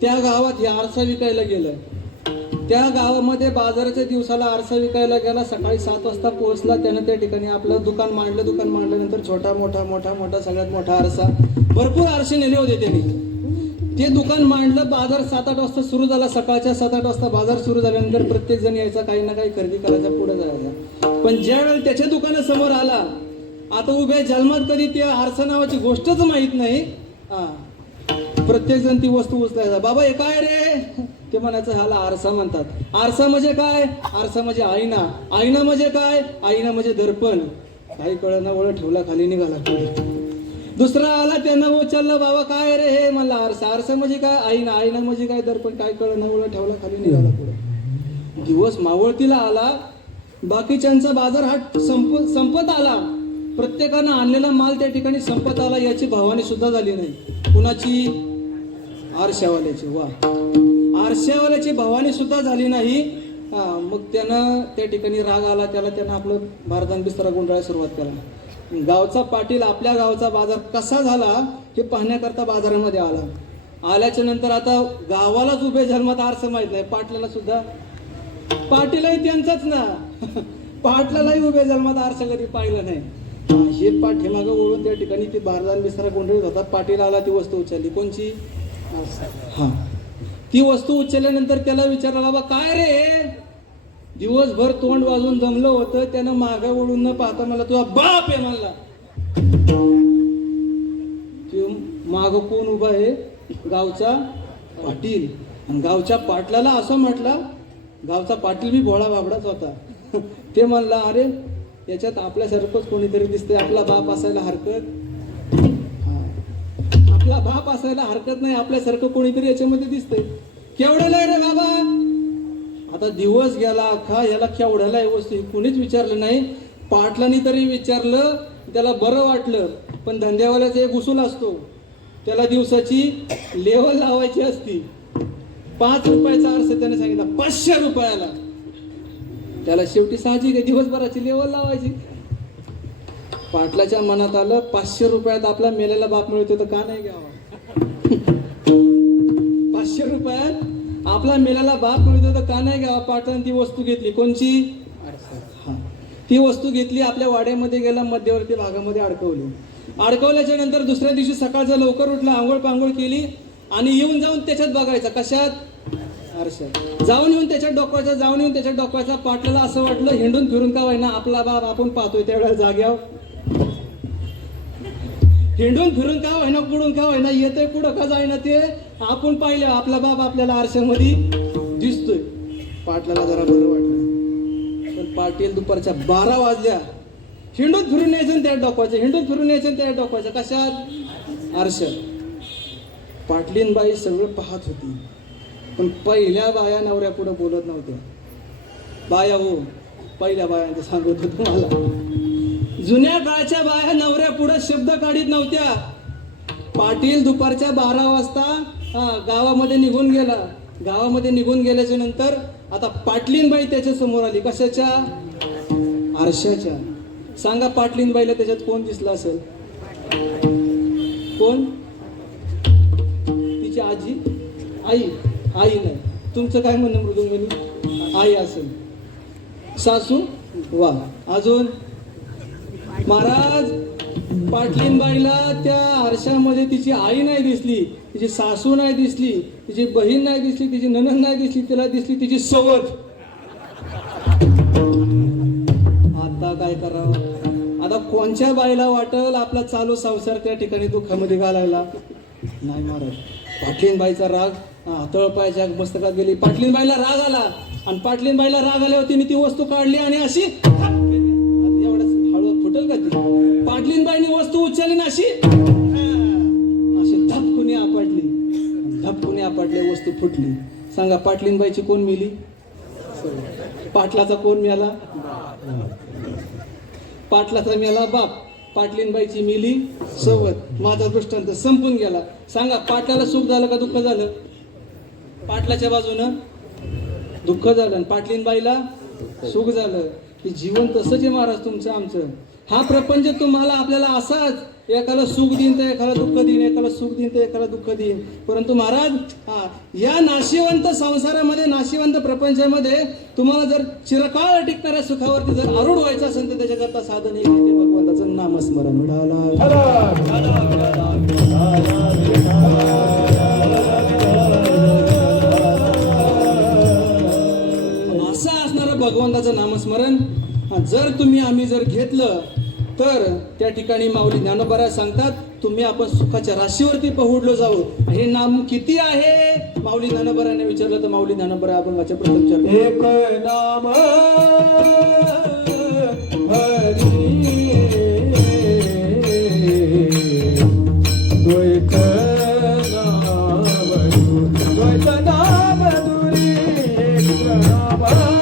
त्या गावात हे आरसा विकायला गेलं. त्या गावामध्ये बाजाराच्या दिवसाला आरसा विकायला गेला. सकाळी 7 वाजता पोहोचला. त्यानं त्या ठिकाणी आपलं दुकान मांडल्यानंतर छोटा मोठा सगळ्यात मोठा आरसा, भरपूर आरसे नेले होते त्यांनी. ते दुकान मांडलं. बाजार 7-8 वाजता सुरू झाला. सकाळच्या 7-8 वाजता बाजार सुरू झाल्यानंतर प्रत्येक जण यायचा, काही ना काही खरेदी करायचा, पुढे जायचा. पण ज्या वेळेला त्याच्या दुकानासमोर आला, आता उभ्या जन्मात कधी त्या आरसा नावाची गोष्टच माहित नाही. प्रत्येक जण ती वस्तू उचलायचा. बाबा हे काय रे? ते म्हणायचं ह्याला आरसा म्हणतात. आरसा म्हणजे काय? आरसा म्हणजे आईना. आईना म्हणजे काय? आईना म्हणजे दर्पण. काही कळना, वळ ठेवला, खाली निघाला पुढे. दुसरा आला, त्यांना उचललं. बाबा काय रे? हे म्हणला आरसा. आरसा म्हणजे काय? आईना. आईना म्हणजे काय? दर्पण. काय कळना, वळ ठेवला, खाली निघाला पुढे. दिवस मावळतीला आला. बाकीच्यांचा बाजार हा संपत आला. प्रत्येकानं आणलेला माल त्या ठिकाणी संपत आला. याची भवानी सुद्धा झाली नाही. कुणाची? आरशावाल्याची. वा, आरशावाल्याची भवानी सुद्धा झाली नाही. मग त्यानं त्या ठिकाणी राग आला. त्यानं आपलं भारदान बिस्तरा गुंडाळायला सुरुवात केला. गावचा पाटील आपल्या गावचा बाजार कसा झाला हे पाहण्याकरता बाजारामध्ये आला. आल्याच्या नंतर आता गावालाच उभे जन्मात आरसा माहित नाही. पाटलाला सुद्धा, पाटीलही त्यांचाच ना. पाटलालाही उभे जन्मात आरसा कधी पाहिलं नाही. हे पाठीमागं ओळून त्या ठिकाणी ते बारदान बिस्तरा गोंधळीत होता. पाटील आला, ती वस्तू उचलली. कोणची? हा, ती वस्तू उचलल्यानंतर त्याला विचारलं, बाबा काय रे? दिवसभर तोंड वाजून जमलं होतं. त्यानं मागं वळून न पाहता मला तुझा बाप आहे म्हणला. माग कोण उभा आहे? गावचा पाटील. आणि गावच्या पाटलाला असं म्हटलं, गावचा पाटील बी भोळा बाबडाच होता. ते म्हणला, अरे याच्यात आपल्यासारखंच कोणीतरी दिसतंय. आपला बाप असायला हरकत, आपला बाप असायला हरकत नाही. आपल्यासारखं कोणीतरी याच्यामध्ये दिसतंय. केवढ्याला आहे रे बाबा? आता दिवस गेला अख्खा. याला केवढ्याला आहे वस्तू कोणीच विचारलं नाही. पाटलांनी तरी विचारलं, त्याला बरं वाटलं. पण धंद्यावाल्याचा एक उसूल असतो, त्याला दिवसाची लेवल लावायची असती. 5 रुपयाचा आरसा त्याने सांगितला 500 रुपयाला. त्याला शेवटी साहजिक आहे, दिवसभराची लेवल लावायची. पाटलाच्या मनात आलं, 500 रुपयात आपला मेलेला बाप मिळतो तर का नाही घ्यावा? 500 रुपयात आपला मेलेला बाप मिळतो तर का नाही घ्यावा? पाटलाने ती वस्तू घेतली. कोणची? ती वस्तू घेतली. आपल्या वाड्यामध्ये गेला, मध्यवर्ती भागामध्ये अडकवली. अडकवल्याच्या नंतर दुसऱ्या दिवशी सकाळचं लवकर उठला, आंघोळ पांघोळ केली आणि येऊन जाऊन त्याच्यात बघायचा. कशात? आरशात. जाऊन येऊन त्याच्यात डोकवायचा. पाटलाला असं वाटलं, हिंडून फिरून का होईना आपला बाप आपण पाहतोय त्यावेळेला जाग्यावर, हिंडून फिरून का होईना, कुठून का होईना, येतोय कुठं का जाईना ते आपण पाहिलं. आपला बाप आपल्याला आरशामध्ये दिसतोय. पाटलाला जरा बरं वाटलं. पण पाटील दुपारच्या 12 वाजल्या. हिंडून फिरून यायचं त्यात डोकवायचं, हिंडून फिरून यायचं त्यात डोकवायचं. कशात? आरशात. पाटलीनबाई सगळं पाहत होती. पण पहिल्या बाया नवऱ्या पुढे बोलत नव्हत्या. बाया हो, पहिल्या बायांचं सांगत होतो तुम्हाला. जुन्या काळच्या बाया नवऱ्या पुढे शब्द काढीत नव्हत्या. पाटील दुपारच्या 12 वाजता गावामध्ये निघून गेला. गावामध्ये निघून गेल्याच्या नंतर आता पाटलीनबाई त्याच्या समोर आली. कशाच्या? आरशाच्या. सांगा पाटलीनबाईला त्याच्यात कोण दिसला असेल? कोण? तिची आजी? आई? आई नाही. तुमचं काय म्हणणं मृदुंगनी? आई असेल. सासू? वा. अजून? महाराज, पाटलीनबाईला त्या आरशामध्ये तिची आई नाही दिसली, तिची सासू नाही दिसली, तिची बहीण नाही दिसली, तिची नणंद नाही दिसली, तिला दिसली तिची सवत. आता काय करावं? आता कोणच्या बाईला वाटल आपला चालू संसार त्या ठिकाणी दुःखामध्ये घालायला? नाही महाराज. पाटलीनबाईचा राग तळपायच्या मस्तकात गेली. पाटलीनबाईला राग आला आणि पाटलीनबाईला राग आल्यावर तिने ती वस्तू काढली आणि अशी एवढंच हळू फुटल का ती? पाटलीनबाईने वस्तू उचलली ना अशी धपकुनी आपटली, वस्तू फुटली. सांगा पाटलीनबाईची कोण मिली? पाटलाचा कोण मिळाला? पाटलाचा मिळाला बाप. पाटलीनबाईची मिली सोबत. माझा दृष्टांत संपून गेला. सांगा पाटलाला सुख झालं का दुःख झालं? पाटलाच्या बाजूनं दुःख झालं आणि पाटलीनबाईला सुख झालं. हे जीवन तसंच आहे महाराज तुमचं आमचं. हा प्रपंच तुम्हाला आपल्याला असाच, एकाला सुख देईन तर एकाला दुःख देईन, एकाला सुख देईन तर एकाला दुःख देईन. परंतु महाराज या नाशिवंत संसारामध्ये, नाशिवंत प्रपंचामध्ये तुम्हाला जर चिरकाळ टिकणाऱ्या सुखावरती जर आरूढ व्हायचं असेल तर त्याच्याकरता साधन एक आहे, भगवंताचं नामस्मरण. असं असणारं भगवंताचं नामस्मरण जर तुम्ही आम्ही जर घेतलं तर त्या ठिकाणी माऊली ज्ञानोबा सांगतात, तुम्ही आपण सुखाच्या राशीवरती पहुडलो जाऊ. हे नाम किती आहे माऊली ज्ञानोबाने विचारलं तर माऊली ज्ञानोबा आपण वाचा प्रथम विचारतो, एक नाम हरी द्वैत नाम दुरी एक नाम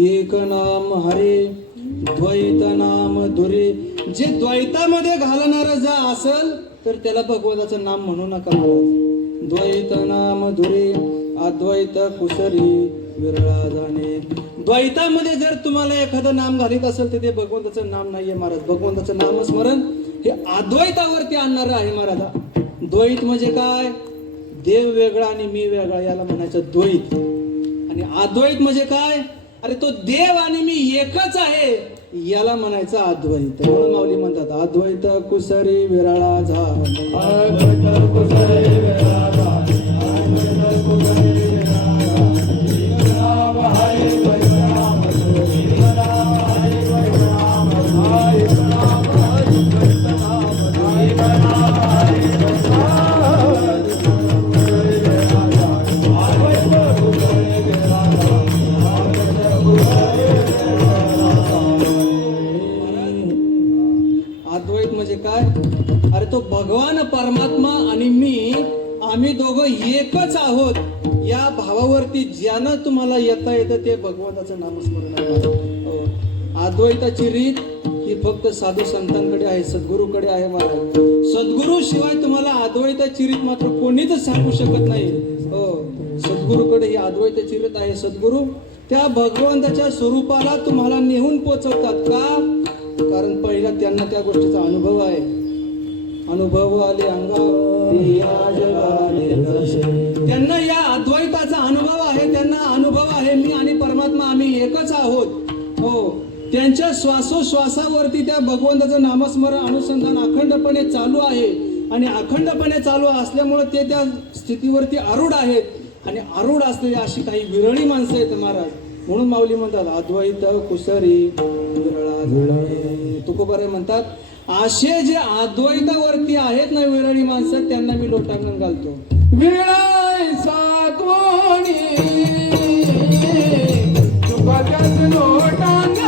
एक नाम हरे द्वैत नाम धुरे. जे द्वैतामध्ये घालणारं जा असल तर त्याला भगवंताचं नाम म्हणू नका महाराज. द्वैत नाम धुरे अद्वैत कुसरी विरळा जाणे. द्वैतामध्ये जर तुम्हाला एखादं नाम घालीत असेल तर ते भगवंताचं नाम नाहीये महाराज. भगवंताचं नामस्मरण हे अद्वैतावरती आणणारं आहे महाराज. द्वैत म्हणजे काय? देव वेगळा आणि मी वेगळा याला म्हणायचं द्वैत. आणि अद्वैत म्हणजे काय? अरे तो देव आणि मी एकच आहे याला म्हणायचं अद्वैत. म्हणून माऊली म्हणतात अद्वैत कुसरी विरळा झाले. अद्वैत कुसरी विरळा झाले. अद्वैत कुसरी विरळा झाले. नाम हरे द्वैत नाम हरे नाम हरे द्वैत नाम हरे नाम हरे द्वैत नाम हरे नाम हरे द्वैत नाम कुसरी विरळा झाले. अद्वैत कुसरी विरळा झाले. अद्वैत कुसरी विरळा झाले. अद्वैत म्हणजे काय? अरे तो भगवान परमात्मा आणि मी भावावरती ज्यानं तुम्हाला येता येतं ते भगवंताचं नामस्मरण आहे. हो. अद्वैताची रीत ही फक्त साधू संतांकडे आहे, सद्गुरूकडे आहे महाराज. सद्गुरू शिवाय तुम्हाला अद्वैताची रीत मात्र कोणीच सांगू शकत नाही. हो, सद्गुरूकडे ही अद्वैताची रीत आहे. सद्गुरू त्या भगवंताच्या स्वरूपाला तुम्हाला नेऊन पोचवतात. का? कारण पहिला त्यांना त्या गोष्टीचा अनुभव आहे. अनुभव आले अंगावर या जगाने तसे. त्यांना या अद्वैताचा अनुभव आहे. त्यांना अनुभव आहे मी आणि परमात्मा आम्ही एकच आहोत. हो, त्यांच्या श्वासोश्वासावरती त्या भगवंताचं नामस्मरण अनुसंधान अखंडपणे चालू आहे. आणि अखंडपणे चालू असल्यामुळे ते त्या स्थितीवरती आरूढ आहेत. आणि आरूढ असलेली अशी काही विरळी माणसं आहेत महाराज. म्हणून माऊली म्हणतात अद्वैत कुसरी विरळा जुळे. तुकोबारे म्हणतात असे जे अद्वैतावरती आहेत ना विरळी माणसं, त्यांना मी लोटांगण घालतो. विरळ सातवणी तुकाच्याच लोटांगणी,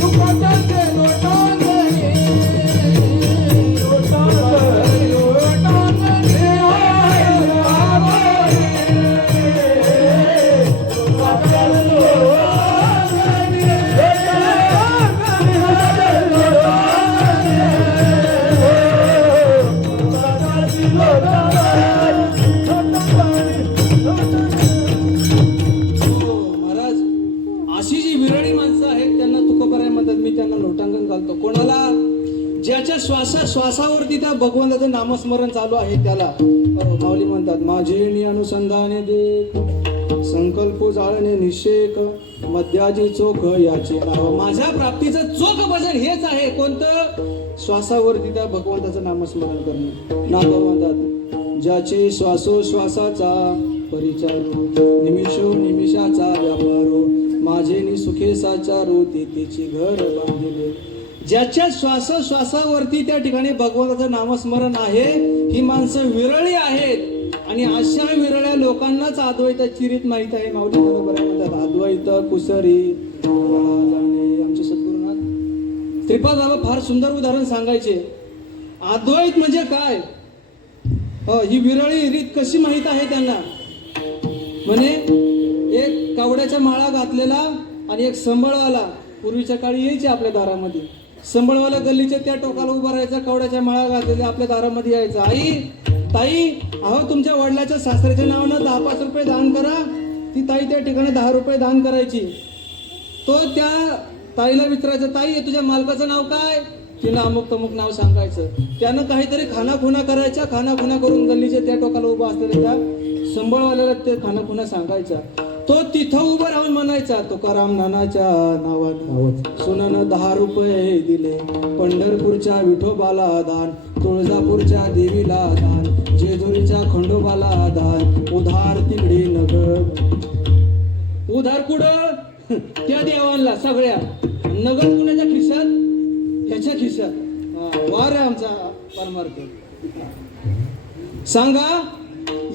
तुकाच्याच लोटांगणी, लोटांगणी, लोटांगणी, तुकाच्याच ज्याच्या श्वासावरती त्या भगवंताचं नामस्मरण चालू आहे त्याला. माऊली म्हणतात माझे अनुसंधाने देख संकल्प जाळणे निषेक मध्याजी चोख याचे नाव. माझ्या प्राप्तीचं चोख भजन हेच आहे. कोणतं? श्वासावरती त्या भगवंताचं नामस्मरण करणे. नाथ म्हणतात ज्याचे श्वासोश्वासाचा परिचारो निमिषो निमिषाचा व्यापारो माझे सुखे साचारो तेची घर बांधिले. ज्याच्या श्वासोश्वासावरती त्या ठिकाणी भगवंताचं नामस्मरण आहे ही माणसं विरळी आहेत. आणि अशा विरळ्या लोकांनाच अद्वैताची रीत माहित आहे. माऊली बरोबर आहे म्हणतात अद्वैत कुसरी जाणे. आमचे सद्गुरुनाथ श्रीपाद बाबा फार सुंदर उदाहरण सांगायचे. अद्वैत म्हणजे काय, ही विरळी रीत कशी माहित आहे त्यांना. म्हणे एक कावड्याच्या माळा घातलेला आणि एक संबळवाला पूर्वीच्या काळी यायचे आपल्या दारामध्ये. संबळवाला गल्लीच्या त्या टोकाला उभा राहायचा, कावड्याच्या माळा घातलेल्या आपल्या दारामध्ये यायचा. आई ताई अहो तुमच्या वडिलाच्या सासऱ्याच्या नावानं 10-5 रुपये दान करा. ती ताई त्या ठिकाणी 10 रुपये दान करायची. तो त्या ताईला विचारायचा ताई तुझ्या मालकाचं नाव काय. तिनं अमुक तमुक नाव सांगायचं. त्यानं काहीतरी खानाखुणा करायच्या. खानाखुणा करून गल्लीच्या त्या टोकाला उभा असलेल्या त्या संबळवाल्याला ते खानाखुणा सांगायचा. तो तिथं उभं राहून म्हणायचा तुकाराम नानाच्या नावानं सुनानं 10 रुपये दिले. पंढरपूरच्या विठोबाला दान, तुळजापूरच्या देवीला दान, जेजुरीच्या खंडोबाला दान, उधार तिकडे नगद. उधार कुठं? त्या देवांना सगळ्या. नगद कुणाच्या खिशात? ह्याच्या खिशात. वार आहे आमचा परमार्थ. सांगा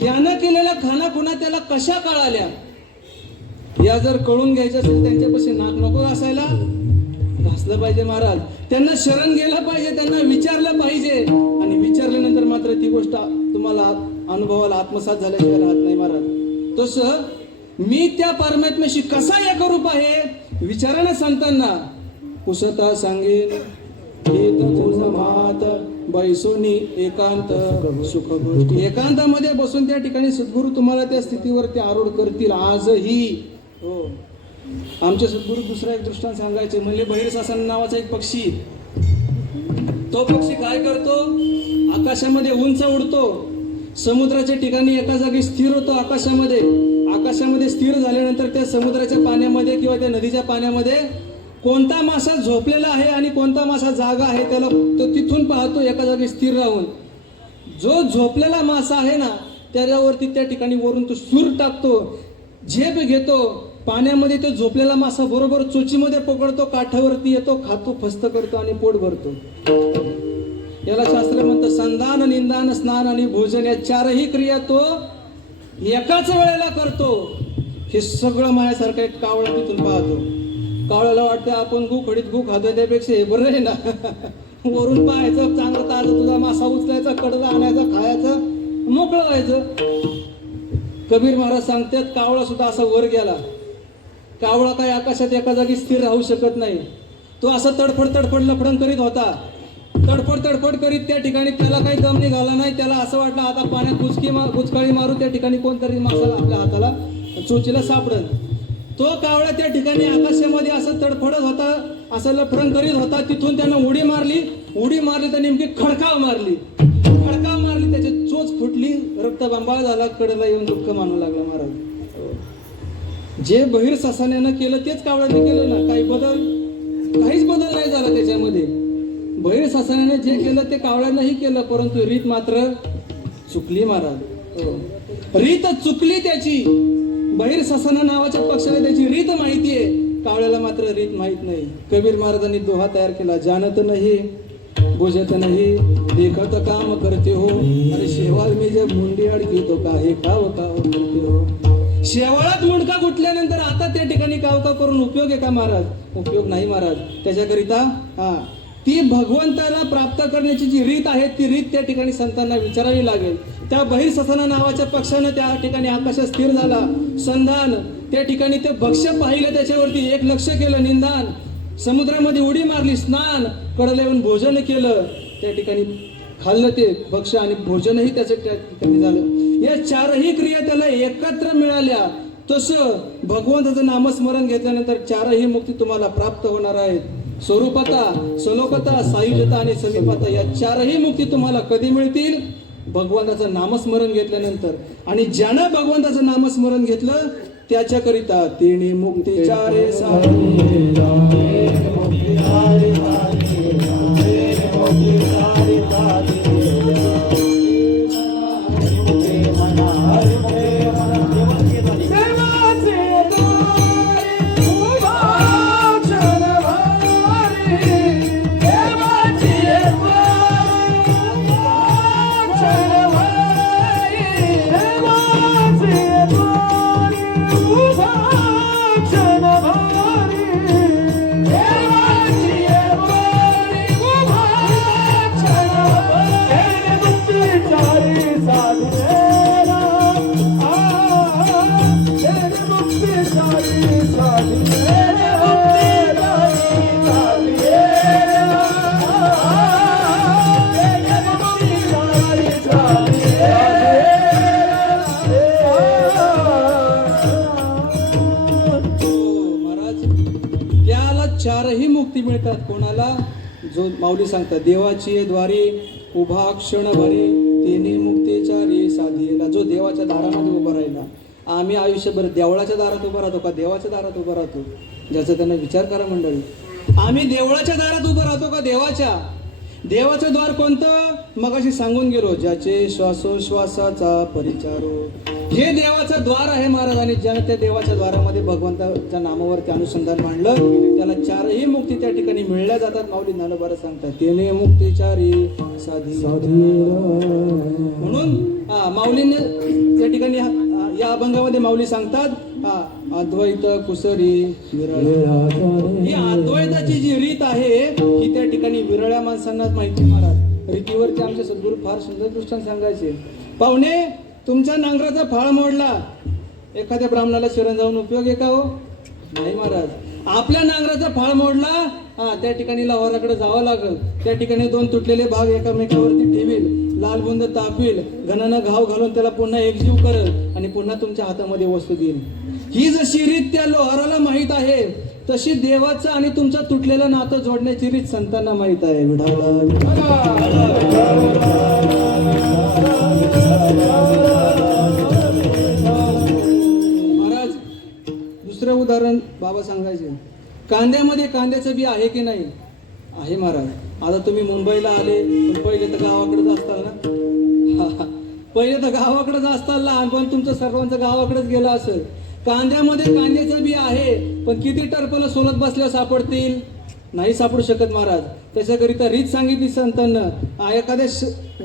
यानं केलेल्या खानाखुणा त्याला कशा कळाल्या. या जर कळून घ्यायचं असेल त्यांच्यापाशी नाक नको घासायला, घासलं पाहिजे महाराज. त्यांना शरण गेलं पाहिजे, त्यांना विचारलं पाहिजे. आणि विचारल्यानंतर मात्र ती गोष्ट तुम्हाला अनुभवाला आत्मसात झाल्याशिवाय राहत नाही महाराज. तसं मी त्या परमात्म्याशी कसा एकरूप आहे विचारा ना संतांना. कुसता सांगेन हेत तुझा मात बैसोनी एकांत सुख गोष्टी. एकांतामध्ये बसून त्या ठिकाणी सद्गुरू तुम्हाला त्या स्थितीवरती आरूढ करतील आजही. हो, आमचे सद्गुरू दुसरा एक दृष्टांत सांगायचे. म्हणजे बहिरसासन नावाचा एक पक्षी. तो पक्षी काय करतो? आकाशामध्ये उंच उडतो. समुद्राच्या ठिकाणी एका जागी स्थिर होतो आकाशामध्ये. आकाशामध्ये स्थिर झाल्यानंतर त्या समुद्राच्या पाण्यामध्ये किंवा त्या नदीच्या पाण्यामध्ये कोणता मासा झोपलेला आहे आणि कोणता मासा जागा आहे त्याला तो तिथून पाहतो एका जागी स्थिर राहून. जो झोपलेला मासा आहे ना त्याच्यावरती त्या ठिकाणी वरून तो सूर टाकतो, झेप घेतो. पाण्यामध्ये तो झोपलेला मासा बरोबर चोचीमध्ये पकडतो, काठावरती येतो, खातो, फस्त करतो आणि पोट भरतो. याला शास्त्र म्हणतं संधान, निंदान, स्नान आणि भोजन या 4ही क्रिया तो एकाच वेळेला करतो. हे सगळं माझ्यासारखं एक कावळा तिथून पाहतो. कावळ्याला वाटतं आपण खडीत गु खातोय त्यापेक्षा हे बरं आहे ना. वरून पाहायचं चांगलं ताजं तुझा मासा उचलायचा, कडला आणायचा, खायचं, मोकळं व्हायचं. कबीर महाराज सांगतात कावळा सुद्धा असा वर गेला. कावळा काय आकाशात एका जागी स्थिर राहू शकत नाही. तो असा तडफड लफडण करीत होता. तडफड करीत त्या ठिकाणी त्याला काही दम निघाला नाही. त्याला असं वाटलं आता पाण्यात गुचकाळी मारू, त्या ठिकाणी कोणतरी मासा आपल्या हाताला चोचीला सापडल. तो कावळा त्या ठिकाणी आकाशामध्ये असं तडफडत होता, असं लफडण करीत होता. तिथून त्यानं उडी मारली तर नेमकी खडकाव मारली, त्याची चोच फुटली, रक्तबंबाळ झाला. कडेला येऊन दुःख मानू लागला महाराज. जे बहिर ससाण्यानं केलं तेच कावळ्याने केलं ना. काहीच बदल नाही झाला त्याच्यामध्ये. बहिर ससाण्याने जे केलं ते कावळ्यानंही केलं, परंतु रीत मात्र चुकली महाराज. रीत चुकली त्याची. बहिर ससाना नावाच्या पक्षाला त्याची रीत माहितीये, कावळ्याला मात्र रीत माहित नाही. कबीर महाराजांनी दोहा तयार केला, जानत नाही बुझत नाही देखत काम करते हो, अरे शेवाळ मी जब मुंडी अडकी तो काहे काव करते हो. शेवाळात मुंडका गुटल्यानंतर आता त्या ठिकाणी काव करून उपयोग आहे का महाराज? उपयोग नाही महाराज. त्याच्याकरिता ती भगवंताला प्राप्त करण्याची जी रीत आहे ती रीत त्या ठिकाणी संतांना विचारावी लागेल. त्या बहिर ससाना नावाच्या पक्षानं त्या ठिकाणी आकाशात स्थिर झाला. संधान त्या ठिकाणी ते भक्ष्य पाहिलं, त्याच्यावरती एक लक्ष केलं, निंदान, समुद्रामध्ये उडी मारली, स्नान, कडला येऊन भोजन केलं. त्या ठिकाणी खाल्लं ते भक्ष्य आणि भोजनही त्याचं त्या ठिकाणी झालं. या चारही क्रिया त्याला एकत्र मिळाल्या. तसं भगवंताचं नामस्मरण घेतल्यानंतर चारही मुक्ती तुम्हाला प्राप्त होणार आहेत. स्वरूपता, सलोकता, सायुज्यता आणि समीपता या चारही मुक्ती तुम्हाला कधी मिळतील? भगवंताचं नामस्मरण घेतल्यानंतर. आणि ज्यानं भगवंताचं नामस्मरण घेतलं त्याच्याकरिता तिन्ही मुक्ती चारे चारही मुक्ती मिळतात. कोणाला? जो माऊली सांगतात, देवाची द्वारी उभा क्षण भरी तिन्ही मुक्ती चारी साधीला. जो देवाच्या दारामध्ये उभा राहिला. आम्ही आयुष्यभर देवळाच्या दारात उभं राहतो का देवाच्या दारात उभं राहतो? ज्याचा त्यांना विचार करा मंडळी. आम्ही देवळाच्या दारात उभं राहतो का देवाच्या? देवाचं द्वार कोणतं? मगाशी सांगून गेलो, ज्याचे श्वासोश्वासाचा परिचारो. हे देवाचं द्वार आहे महाराज. आणि ज्याने त्या देवाच्या द्वारामध्ये भगवंताच्या नामावरती अनुसंधान मांडलं त्याला चारही मुक्ती त्या ठिकाणी मिळल्या जातात. माऊली ज्ञानोबा सांगतात, तेने मुक्ती चारी साधी. म्हणून माऊलीने त्या ठिकाणी या अभंगामध्ये माऊली सांगतात, अद्वैत कुसरी विरळ. ही अद्वैताची जी रीत आहे ही त्या ठिकाणी विरळ्या माणसांनाच माहिती महाराज. रीतीवरचे आमचे सद्गुरू फार सुंदर दृष्टांत सांगायचे. पाहुणे, तुमच्या नांगराचा फाळ मोडला, एखाद्या ब्राह्मणाला शरण जाऊन उपयोग आहे का हो? नाही महाराज. आपल्या नांगराचा फाळ मोडला, त्या ठिकाणी लाहोराकडे जावं लागल. त्या ठिकाणी दोन तुटलेले भाग एकामेकावरती ठेवील, लाल बुंद तापील, घनानं घाव घालून त्याला पुन्हा एकजीव करल आणि पुन्हा तुमच्या हातामध्ये वस्तू देईल. ही जशी रीत त्या लोहाराला माहित आहे तशी देवाचं आणि तुमचं तुटलेलं नातं जोडण्याची रीत संतांना माहित आहे. महाराज, दुसरं उदाहरण बाबा सांगायचे. कांद्यामध्ये कांद्याचं बी आहे की नाही? आहे महाराज. आता तुम्ही मुंबईला आले, पण पहिले तर गावाकडेच असताल ना. पहिले तर गावाकडेच असताल. लहानपण तुमचं सर्वांचं गावाकडेच गेलं असेल. कांद्यामध्ये कांद्याचं बी आहे, पण किती टरपलं सोलत बसल्यावर सापडतील? नाही सापडू शकत महाराज. त्याच्याकरिता रीत सांगितली संतांना. एखाद्या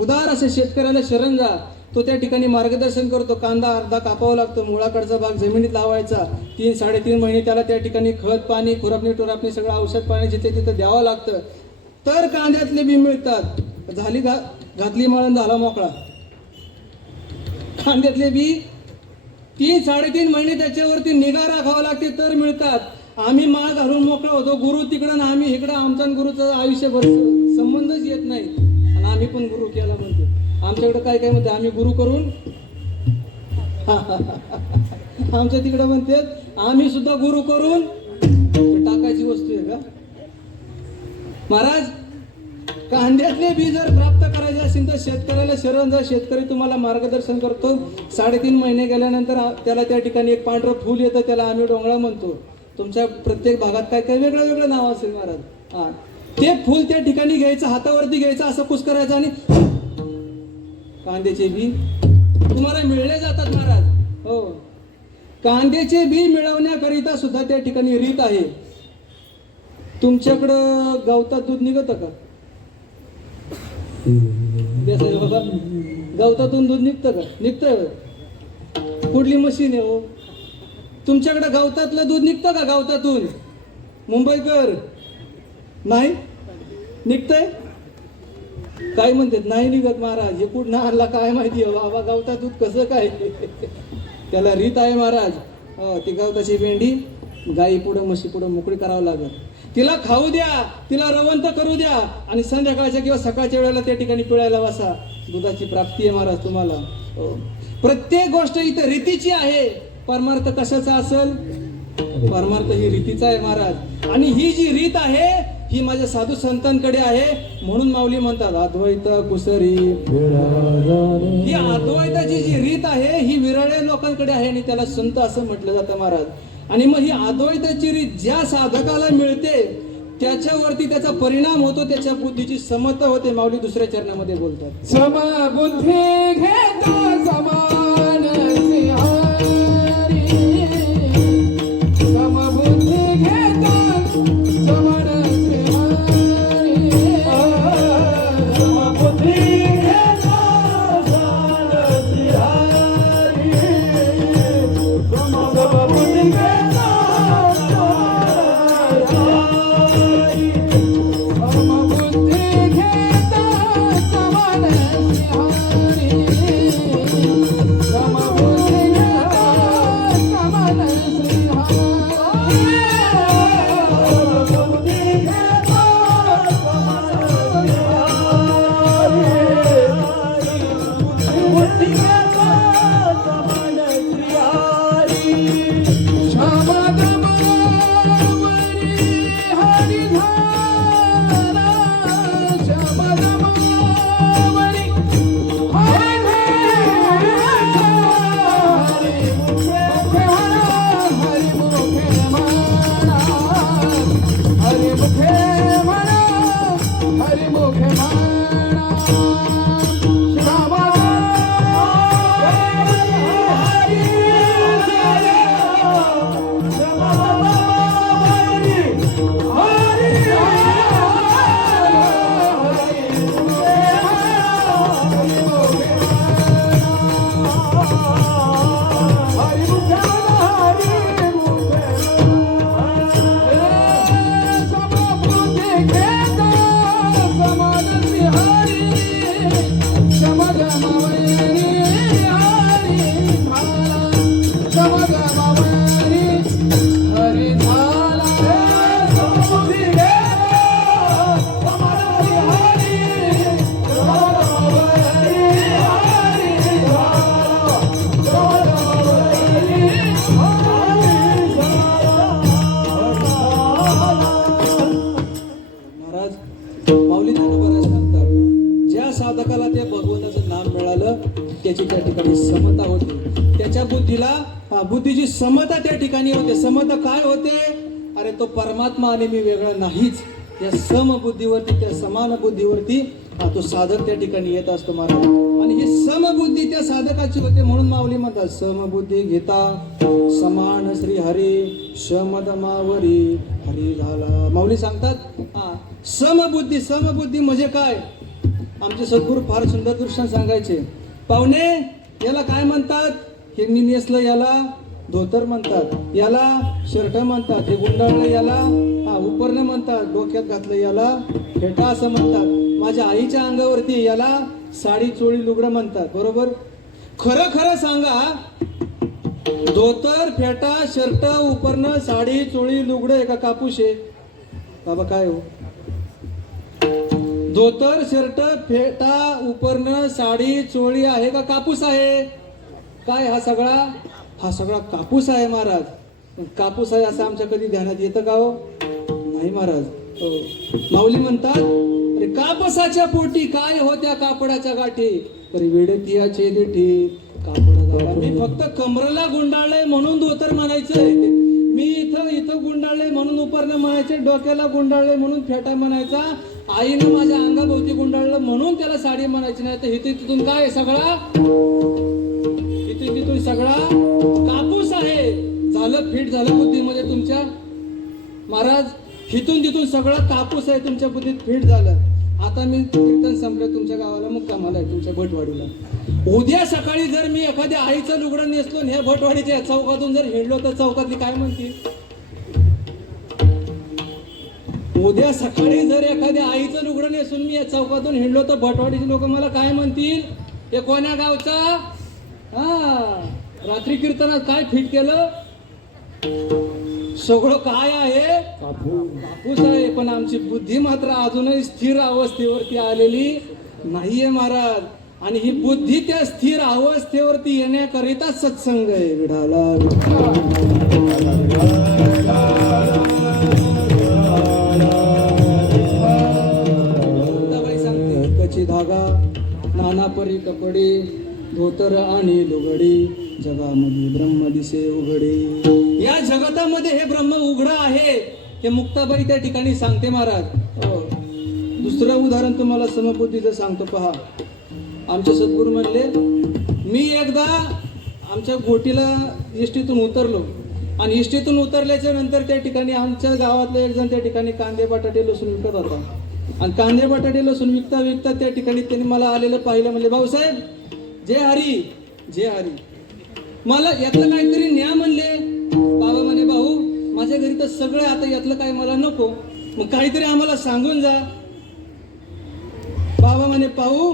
उदार असे शेतकऱ्याला शरण जा, तो त्या ठिकाणी मार्गदर्शन करतो. कांदा अर्धा कापावा लागतो, मुळाकडचा भाग जमिनीत लावायचा. 3-3.5 महिने त्याला त्या ठिकाणी खत पाणी, खुरपणी टुरपणी सगळं औषध पाणी जिथे तिथे द्यावं लागतं, तर कांद्यातले बी मिळतात. झाली घातली मळण, झाला मोकळा. कांद्यातले बी 3-3.5 महिने त्याच्यावरती निगा राखावं लागते तर मिळतात. आम्ही माळ घालून मोकळा होतो, गुरु तिकडं ना आम्ही इकडं. आमचा आणि गुरुचा आयुष्यभर संबंधच येत नाही आणि आम्ही पण गुरु केला म्हणतो. आमच्याकडे काय काय म्हणते, आम्ही गुरु करून आमच्या तिकडं म्हणतात आम्ही सुद्धा गुरु करून टाकायची वस्तू आहे का महाराज? कांद्यातले बी जर प्राप्त करायचे असेल तर शेतकऱ्याला शरण जा. शेतकरी तुम्हाला मार्गदर्शन करतो. 3.5 महिने गेल्यानंतर त्याला त्या ठिकाणी एक पांढरं फूल येतं, त्याला आम्ही डोंगळा म्हणतो. तुमच्या प्रत्येक भागात काय काय वेगळं वेगळं नाव असेल महाराज. हा, ते फूल त्या ठिकाणी घ्यायचं, हातावरती घ्यायचं, असं कुस्करायचं आणि कांद्याचे बी तुम्हाला मिळले जातात महाराज. हो, कांद्याचे बी मिळवण्याकरिता सुद्धा त्या ठिकाणी रीत आहे. तुमच्याकडं गवतात दूध निघतं का? देसाई बाबा, गवतातून दूध निघतं का? निघतं. कुठली मशीन आहे हो? तुमच्याकडे गवतातलं दूध निघतं का? गवतातून मुंबईकर नाही निघतंय. काय म्हणतात नाही निघत महाराज. हे कुठं आणला काय माहिती आहे बाबा, गवतात दूध कसं काय? त्याला रीत आहे महाराज. ती गवताची भेंडी गाई पुढं म्हशी पुढं मोकळी करावं लागेल. तिला खाऊ द्या, तिला रवंत करू द्या आणि संध्याकाळच्या किंवा सकाळच्या वेळेला त्या ठिकाणी पिळायला बसा. दुधाची प्राप्ती आहे महाराज तुम्हाला. प्रत्येक गोष्ट इथं रीतीची आहे. परमार्थ कशाचा असेल? परमार्थ ही रीतीचा आहे महाराज. आणि ही जी रीत आहे ही माझ्या साधू संतांकडे आहे. म्हणून माऊली म्हणतात अद्वैत कुसरी. ही अद्वैताची जी रीत आहे ही विरळे लोकांकडे आहे आणि त्याला संत असं म्हटलं जातं महाराज. आणि मग ही अद्वैताची रीत ज्या साधकाला मिळते त्याच्यावरती त्याचा परिणाम होतो, त्याच्या बुद्धीची समता होते. माऊली दुसऱ्या चरणामध्ये बोलतात समबुद्धी घेता समान श्रीहरी. समबुद्धी घेता समान श्रीहरी. समबुद्धी घेता समान श्रीहरी. समबुद्धी घेता साधकाला त्या भगवंताचं नाम मिळालं त्याची त्या ठिकाणी समता होते. त्याच्या बुद्धीला बुद्धीची समता त्या ठिकाणी होते. समता काय होते? अरे तो परमात्मा आणि मी वेगळा नाहीच. या समबुद्धीवरती, त्या समान बुद्धीवरती तो साधक त्या ठिकाणी येत असतो महाराज. आणि ही समबुद्धी त्या साधकाची होते. म्हणून माऊली म्हणतात समबुद्धी घेता समान श्री हरी शमदमावरी हरी झाला. माऊली सांगतात समबुद्धी. समबुद्धी म्हणजे काय? आमचे सद्गुरू फार सुंदर दृष्टांत सांगायचे. पाहुणे याला काय म्हणतात? हे मी नेसलं याला धोतर म्हणतात, याला शर्ट म्हणतात, हे गुंडाळलं याला उपरणं म्हणतात, डोक्यात घातलं याला फेटा असं म्हणतात, माझ्या आईच्या अंगावरती याला साडी चोळी लुगडं म्हणतात. बरोबर? खरं खरं सांगा धोतर फेटा शर्ट उपरणं साडी चोळी लुगडं आहे का कापूस आहे बाबा काय हो धोतर शर्ट फेटा उपरणं साडी चोळी आहे का कापूस आहे काय हा सगळा कापूस आहे महाराज पण कापूस आहे असं आमच्या कधी ध्यानात येतं का हो नाही महाराज हो. माऊली म्हणतात अरे कापसाच्या पोटी काय होत्या कापडाच्या गाठी तरी वेडतियाचे देठी कापडा मी फक्त कमरेला गुंडाळलंय म्हणून धोतर म्हणायचंय मी इथं गुंडाळलंय म्हणून उपरणं म्हणायचे डोक्याला गुंडाळलंय म्हणून फेटा म्हणायचा आईनं माझ्या अंगाभोवती गुंडाळलं म्हणून त्याला साडी म्हणायची नाही तर तिथून काय सगळा तिथून सगळा कापूस आहे झालं फिट झालं बुद्धीमध्ये तुमच्या महाराज तिथून सगळा कापूस आहे तुमच्या बुद्धीत फिट झालं आता मी कीर्तन संपलं तुमच्या गावाला मुक्कामाला आहे तुमच्या भटवाडीला उद्या सकाळी जर मी एखाद्या आईचं लुगडं नेसलो आणि ह्या भटवाडीच्या चौकातून जर हिंडलो तर चौकातली काय म्हणतील उद्या सकाळी जर एखाद्या आईचं लुगडं नेसून मी या चौकातून हिंडलो तर भटवाडीचे लोक मला काय म्हणतील हे कोण्या गावचा हा रात्री कीर्तनात काय फिट केलं सगळं काय आहे कापूस आहे पण आमची बुद्धी मात्र अजूनही स्थिर अवस्थेवरती आलेली नाहीये महाराज आणि ही बुद्धी त्या स्थिर अवस्थेवरती येण्याकरिता सत्संग आहे विढाला सांगते कची धागा नाना परी कपडे धोतर आणि लुगडी जगामध्ये ब्रह्म दिसे उघडे या जगतामध्ये हे ब्रह्म उघडं आहे हे मुक्ताबाई त्या ठिकाणी सांगते महाराज दुसरं उदाहरण तुम्हाला समबुद्धीचं सांगतो पहा आमचे सद्गुरू म्हणले मी एकदा आमच्या गोटीला इष्टीतून उतरलो आणि इष्टीतून उतरल्याच्या नंतर त्या ठिकाणी आमच्या गावातलं एक जण त्या ठिकाणी कांदे बटाटे लसूण विकत होता आणि कांदे बटाटे लसूण विकता त्या ठिकाणी त्यांनी मला आलेलं पाहिलं म्हणजे भाऊसाहेब जय हरी मला यातलं काहीतरी न्या म्हणले बाबा म्हणे भाऊ माझ्या घरी तर सगळं आता यातलं काही मला नको मग काहीतरी आम्हाला सांगून जा बाबा म्हणे पाहू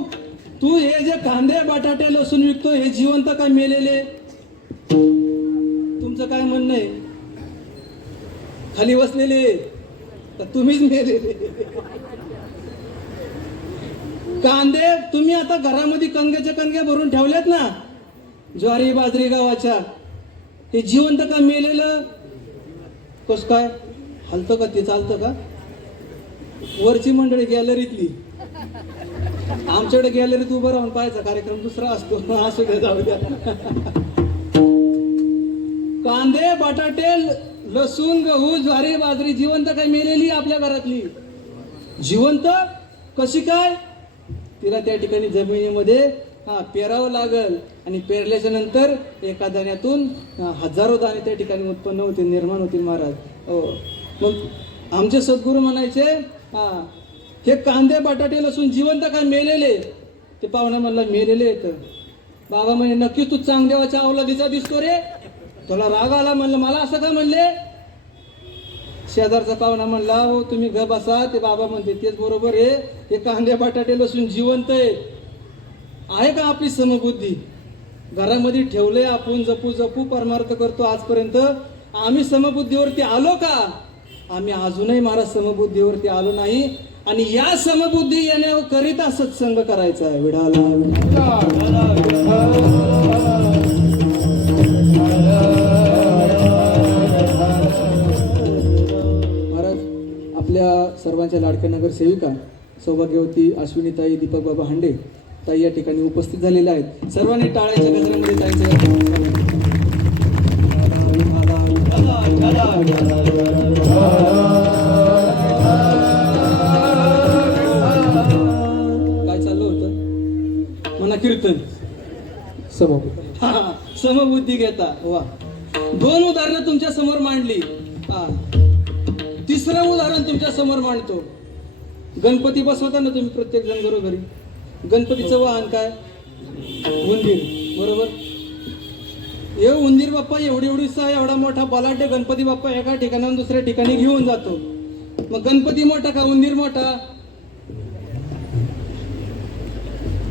तू हे जे कांदे बटाटे लसूण विकतो हे जिवंत काय मेलेले तुमचं काय म्हणणं आहे खाली बसलेले तर तुम्हीच मेलेले कांदे तुम्ही आता घरामध्ये कणग्याच्या कणग्या भरून ठेवल्यात ना ज्वारी बाजरी गावाच्या हे जिवंत का मेलेलं कस काय हलतं का ते चालतं का वरची मंडळी गॅलरीतली आमच्याकडे गॅलरीत उभं राहून पाहायचा कार्यक्रम दुसरा असतो असू द्या जाऊ द्या कांदे बटाटे लसूण गहू ज्वारी बाजरी जिवंत काय मेलेली आपल्या घरातली जिवंत कशी काय तिला त्या ठिकाणी जमिनीमध्ये पेरावं लागल आणि पेरल्याच्या नंतर एका दाण्यातून हजारो दाणे त्या ठिकाणी उत्पन्न होतील निर्माण होतील महाराज मग आमचे सद्गुरू म्हणायचे हे कांदे बटाटे लसूण जिवंत काय मेलेले ते पाहुणा म्हणला मेलेले आहेत बाबा म्हणे नक्की तू चांगदेवाच्या अवलादीचा दिसतो रे तुला राग आला म्हणलं मला असं का म्हणले शेजारचा पाहुणा म्हणला हो तुम्ही घर बसा ते बाबा म्हणते तेच बरोबर आहे हे कांदे बटाटे लसूण जिवंत आहे का आपली समबुद्धी घरामध्ये ठेवलंय आपण जपू परमार्थ करतो आजपर्यंत आम्ही समबुद्धीवरती आलो का आम्ही अजूनही महाराज समबुद्धीवरती आलो नाही आणि या समबुद्धी येण्याकरिता सत्संग करायचा आहे विढाला महाराज आपल्या सर्वांच्या लाडक्या नगरसेविका सौभाग्यवती अश्विनीताई दीपक बाबा हांडे ताई या ठिकाणी उपस्थित झालेल्या आहेत सर्वांनी टाळ्याच्या गजरामध्ये ताईचं काय चाललं होतं म्हणा कीर्तन समबुद्धी घेता वा दोन उदाहरणं तुमच्या समोर मांडली तिसरं उदाहरण तुमच्या समोर मांडतो गणपती बसवता ना तुम्ही प्रत्येक जण घरोघरी गणपतीचं वाहन काय उंदीर बरोबर हे उंदीर बाप्पा एवढीसा एवढा मोठा बलाढ्य गणपती बाप्पा एका ठिकाणाहून दुसऱ्या ठिकाणी घेऊन जातो मग गणपती मोठा का उंदीर मोठा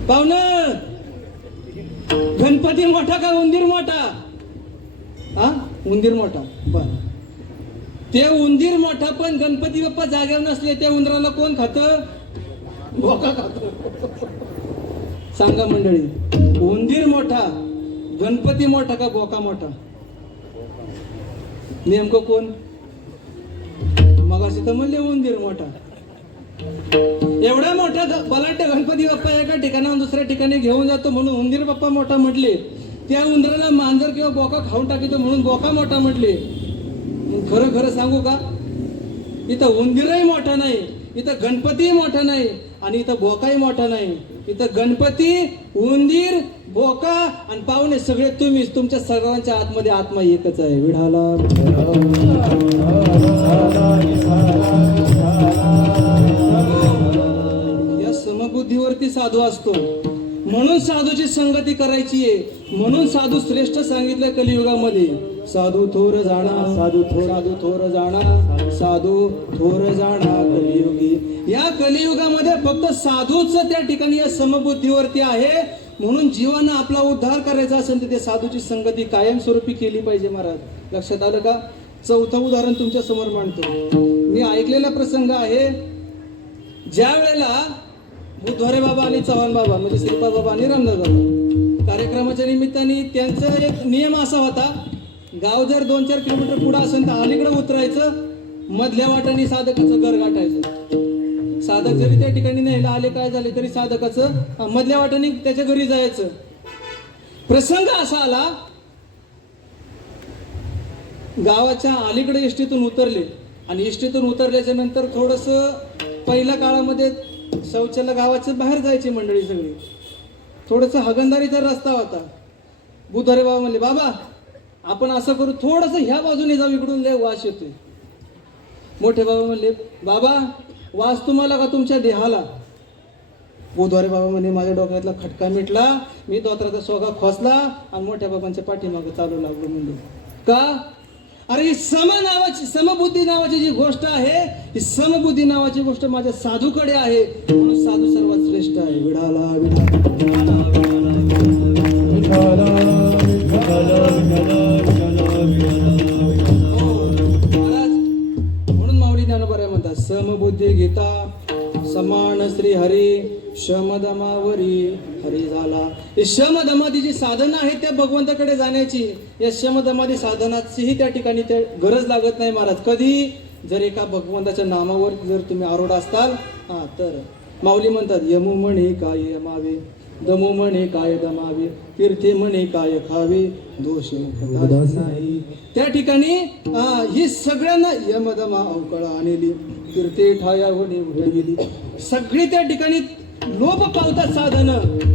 पाहुणं गणपती मोठा का उंदीर मोठा हा उंदीर मोठा बर ते उंदीर मोठा पण गणपती बाप्पा जागेवर नसले त्या उंदराला कोण खातं बोका खातो सांगा मंडळी उंदीर मोठा गणपती मोठा का बोका मोठा नेमकं कोण मगाशी तर म्हणले उंदीर मोठा एवढा मोठा बलाढ्य गणपती बाप्पा एका ठिकाणाहून दुसऱ्या ठिकाणी घेऊन जातो म्हणून उंदीर बाप्पा मोठा म्हटले त्या उंदराला मांजर किंवा बोका खाऊन टाकीतो म्हणून बोका मोठा म्हटले खरं खरं सांगू का इथं उंदीरही मोठा नाही इथं गणपतीही मोठा नाही आणि इथं बोकाही मोठा नाही इथं गणपती उंदीर बोका आणि पाहुणे सगळे तुम्हीच तुमच्या सर्वांच्या आतमध्ये आत्मा एकच आहे विढाला या समबुद्धीवरती साधू असतो म्हणून साधूची संगती करायची आहे म्हणून साधू श्रेष्ठ सांगितलं कलियुगामध्ये साधू थोर जाणा साधू थोर जाणा साधू थोर जाणा कलियुगी या कलियुगामध्ये फक्त साधूच त्या ठिकाणी या समबुद्धीवरती आहे म्हणून जीवानं आपला उद्धार करायचा असेल तर ते साधूची संगती कायमस्वरूपी केली पाहिजे महाराज लक्षात आलं का चौथं उदाहरण तुमच्या समोर मांडतो मी ऐकलेला प्रसंग आहे ज्या वेळेला बुधवारे बाबा आणि चव्हाण बाबा म्हणजे श्रीपाद बाबा आणि रामदास बाबा कार्यक्रमाच्या निमित्ताने त्यांचा एक नियम असा होता गाव जर 2-4 किलोमीटर पुढे असेल तर अलीकडे उतरायचं मधल्या वाटाने साधकाचं घर गाठायचं साधक जरी त्या ठिकाणी न्यायला आले काय झाले तरी साधकाचं मधल्या वाटाने त्याच्या घरी जायचं प्रसंग असा आला गावाच्या अलीकडे एसटीतून उतरले आणि एसटीतून उतरल्याच्या नंतर थोडस पहिल्या काळामध्ये शौचाला गावाच्या बाहेर जायची मंडळी सगळी थोडस हगंदारीचा रस्ता होता बुधवारे बाबा म्हणले बाबा आपण असं करू थोडस ह्या बाजूने जाऊ इकडून लय वास येतोय मोठे बाबा म्हणले बाबा वास तुम्हाला का तुमच्या देहाला बुधवारे बाबा म्हणे माझ्या डोक्यातला खटका मिटला मी दोत्राचा सोगा खोसला आणि मोठ्या बाबांच्या पाठीमागे चालू लागलो म्हणजे का अरे ही समबुद्धी नावाची जी गोष्ट आहे ही समबुद्धी नावाची गोष्ट माझ्या साधूकडे आहे म्हणून साधू सर्वात श्रेष्ठ आहे विढाला म्हणून माऊली ज्ञानोबा म्हणतात समबुद्धी गीता समान श्री हरी शमदमावरी हरी झाला हे शमदमादी जी साधना आहे त्या भगवंताकडे जाण्याची या शमदमादी साधनाचीही त्या ठिकाणी त्या गरज लागत नाही महाराज कधी जर एका भगवंताच्या नामावर जर तुम्ही आरूढ असताल तर माऊली म्हणतात यमू म्हणे काय यमावे दमू म्हणे काय दमावे तीर्थे म्हणे काय खावे दोष नाही त्या ठिकाणी ही सगळ्यांना यमदमा अवकळा आणली तीर्थे ठाया होणे उठविली सगळी त्या ठिकाणी लोप पावतात साधन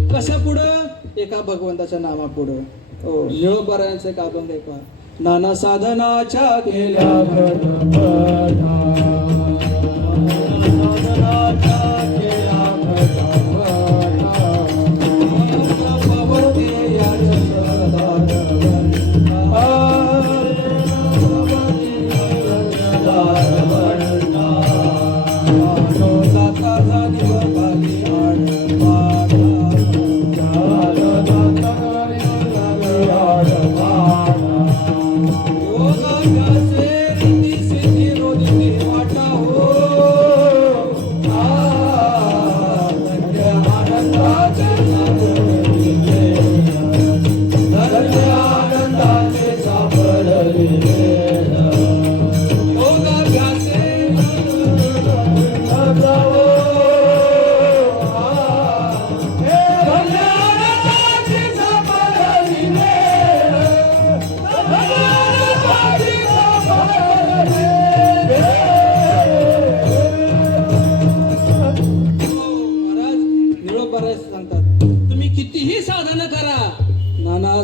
कशा पुढं एका भगवंताच्या नामा पुढं निळोबारायांचं एक अभंग आहे का नाना साधनाच्या गेल्या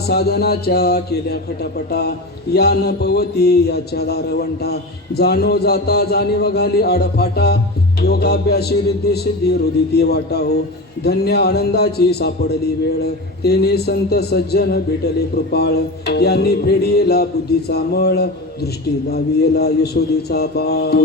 साधनाच्या केल्या खटापटा या न पवती याच्या दारवंटा जाणो जाता जाणीव घाली आडफाटा योगाभ्यासी रिद्धी सिद्धी रुदिती वाटा हो धन्य आनंदाची सापडली वेळ तेने संत सज्जन भेटले कृपाळ यांनी फेडियेला बुद्धीचा मळ दृष्टी लावियेला यशोदीचा बाळ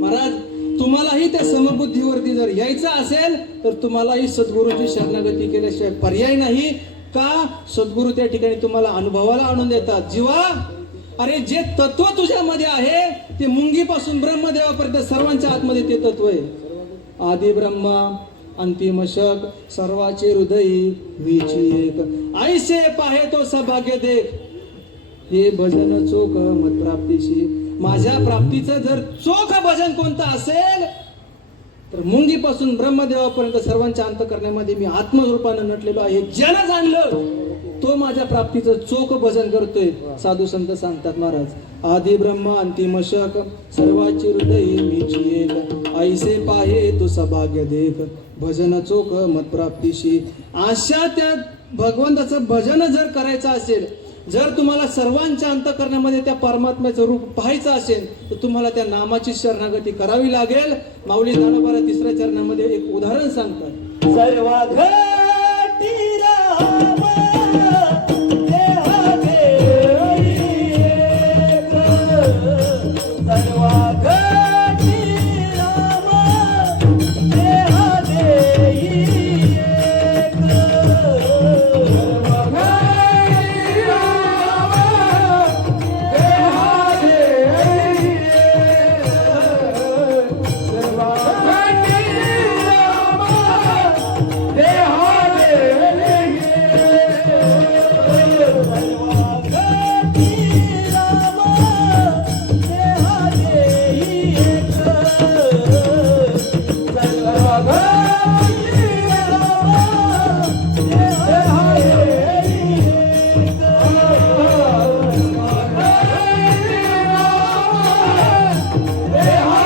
महाराज तुम्हालाही त्या समबुद्धीवरती जर यायचं असेल तर तुम्हालाही सद्गुरूची शरणागती केल्याशिवाय पर्याय नाही का सद्गुरू त्या ठिकाणी तुम्हाला अनुभवाला आणून देतात जीवा अरे जे तत्व तुझ्यामध्ये आहे ते मुंगीपासून ब्रह्मदेवापर्यंत सर्वांच्या आतमध्ये ते तत्व आहे. आदी ब्रह्मा अंतिम शक सर्वाचे हृदयी मीची एक ऐसे पाहे तो सभाग्य देख. हे भजन चोख मत प्राप्तीशी. माझ्या प्राप्तीचं जर चोख भजन कोणतं असेल तर मुंगीपासून ब्रह्मदेवापर्यंत सर्वांच्या अंतःकरणामध्ये मी आत्मरूपानं नटलेलो आहे. ज्यानं जाणलं तो माझ्या प्राप्तीचं चोख भजन करतोय. साधू संत सांगतात महाराज आदी ब्रह्म अंतिम शक सर्वाची हृदय मीची एक ऐसे पाहे तू सभाग्य देख. भजन चोख मत प्राप्तीशी. अशा त्या भगवंताचं भजन जर करायचं असेल, जर तुम्हाला सर्वांच्या अंतःकरणामध्ये त्या परमात्म्याचं रूप पाहायचं असेल तर तुम्हाला त्या नामाची शरणागती करावी लागेल. माऊली ज्ञानोबा तिसऱ्या चरणामध्ये एक उदाहरण सांगतात. सर्व घटी राम देहा देई एक. सर्व घटी राम देहा देई एक. सर्व घटी राम देहा देई एक. सर्व घटी राम देहा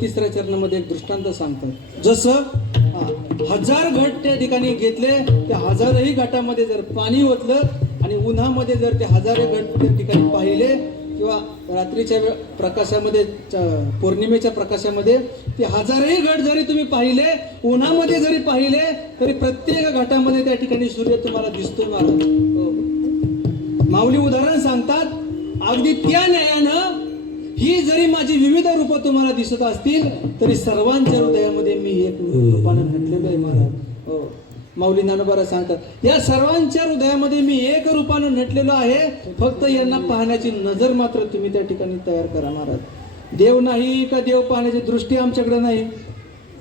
तिसऱ्या चरणामध्ये एक दृष्टांत सांगतात. जसं 1000 घट त्या ठिकाणी घेतले, त्या 1000ही घटामध्ये जर पाणी ओतलं आणि उन्हामध्ये जर ते 1000 घट त्या ठिकाणी पाहिले किंवा रात्रीच्या प्रकाशामध्ये पौर्णिमेच्या प्रकाशामध्ये ते 1000ही घट जरी तुम्ही पाहिले, उन्हामध्ये जरी पाहिले तरी प्रत्येक घटामध्ये त्या ठिकाणी सूर्य तुम्हाला दिसतो. माऊली उदाहरण सांगतात अगदी त्या न्यायानं ही जरी माझी विविध रूपं तुम्हाला दिसत असतील तरी सर्वांच्या हृदयामध्ये मी एक रूपानं नटलेलो आहे महाराज. माऊली ज्ञानोबा सांगतात या सर्वांच्या हृदयामध्ये मी एक रूपानं नटलेलो आहे. फक्त यांना पाहण्याची नजर मात्र तुम्ही त्या ठिकाणी तयार करा महाराज. देव नाही का देव पाहण्याची दृष्टी आमच्याकडे नाही.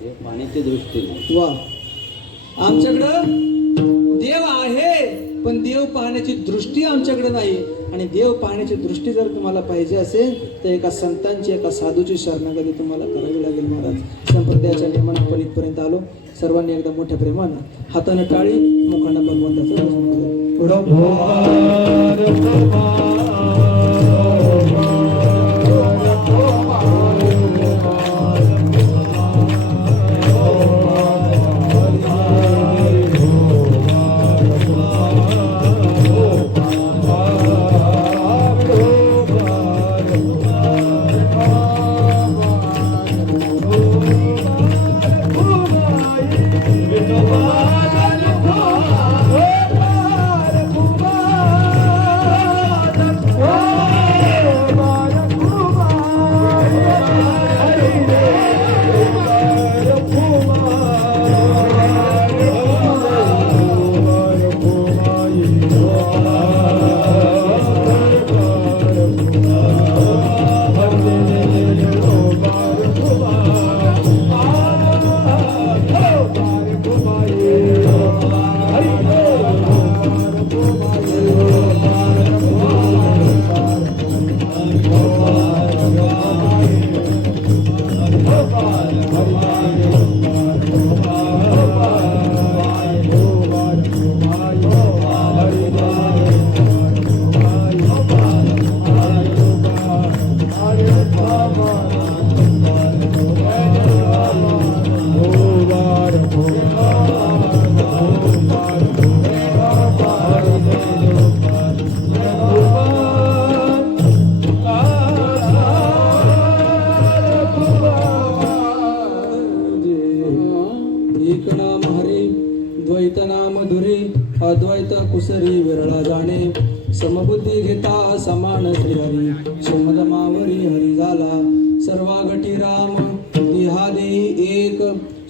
देव पाहण्याची दृष्टी नाही. वा, आमच्याकडं देव आहे पण देव पाहण्याची दृष्टी आमच्याकडे नाही. आणि देव पाहण्याची दृष्टी जर तुम्हाला पाहिजे असेल तर एका संतांची एका साधूची शरणागती तुम्हाला करावी लागेल महाराज. संप्रदायाच्या नियमानं आपण इथपर्यंत आलो. सर्वांनी एकदा मोठ्या प्रेमानं हाताने टाळी मुखांना भगवंताचं अद्वैत कुसरी विरळा जाणे समबुद्धी घेता समान श्रीहरी शिवमदमावरी हरी झाला सर्वागटी राम देहादेही एक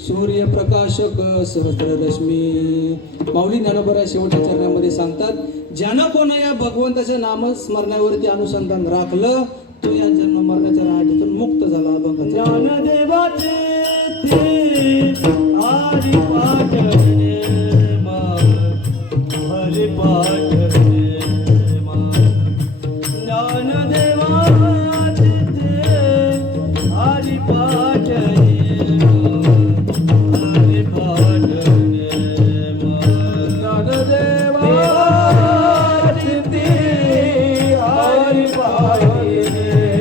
सूर्य प्रकाशक सहस्ररश्मी. माऊली ज्ञानोबा शेवटच्या चरणामध्ये सांगतात, ज्यानं कोणा या भगवंताच्या नामस्मरणावरती अनुसंधान राखलं तो या जन्म मरणाच्या राहाटीतून मुक्त झाला. अभंगाचा ज्ञानदेवाचे हरी पाठणे हरी पाठणे ज्ञानदेवाचे हरी पाठणे हरी पाठणे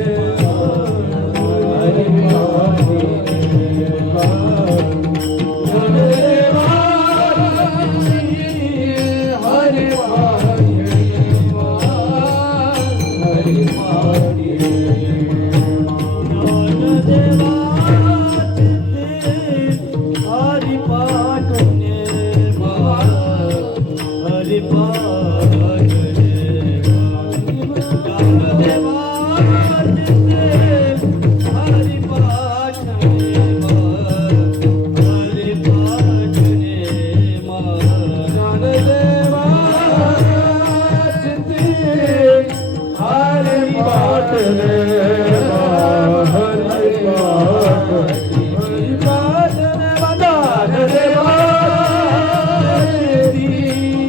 ज्ञानदेवाचे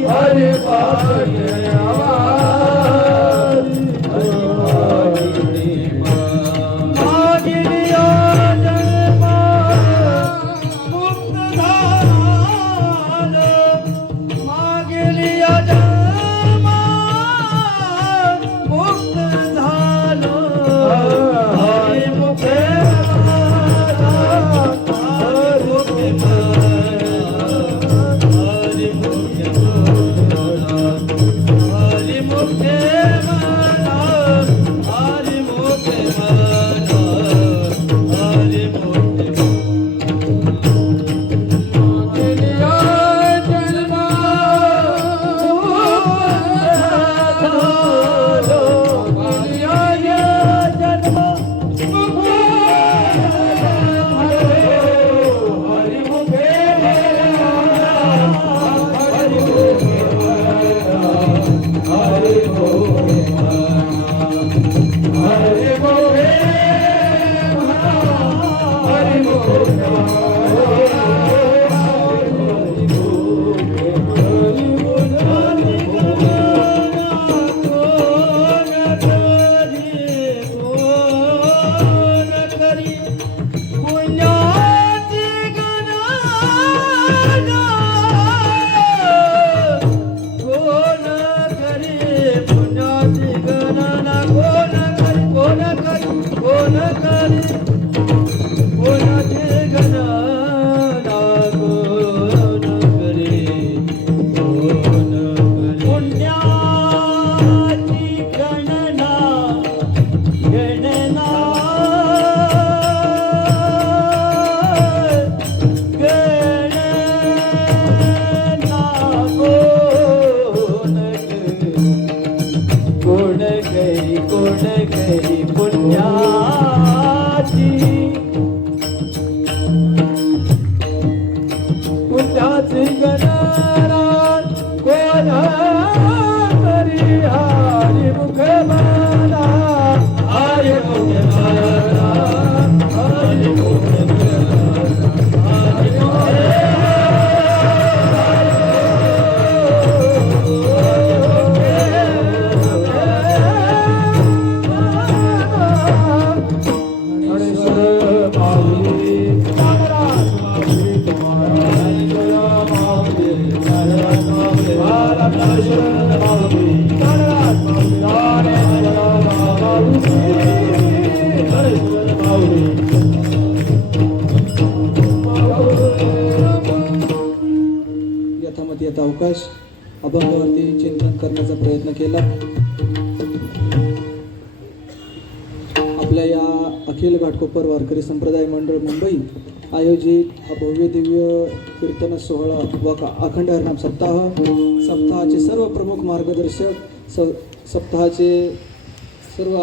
हरी पाठणे यथामती यथा अवकाश अभंगावरती चिंतन करण्याचा प्रयत्न केला. आपल्या या अखिल घाटकोपर वारकरी संप्रदाय मंडळ मुंबई आयोजित हा भव्य दिव्य कीर्तन सोहळा व अखंड हरिनाम सप्ताहाचे सर्व प्रमुख मार्गदर्शक सप्ताहाचे सर्व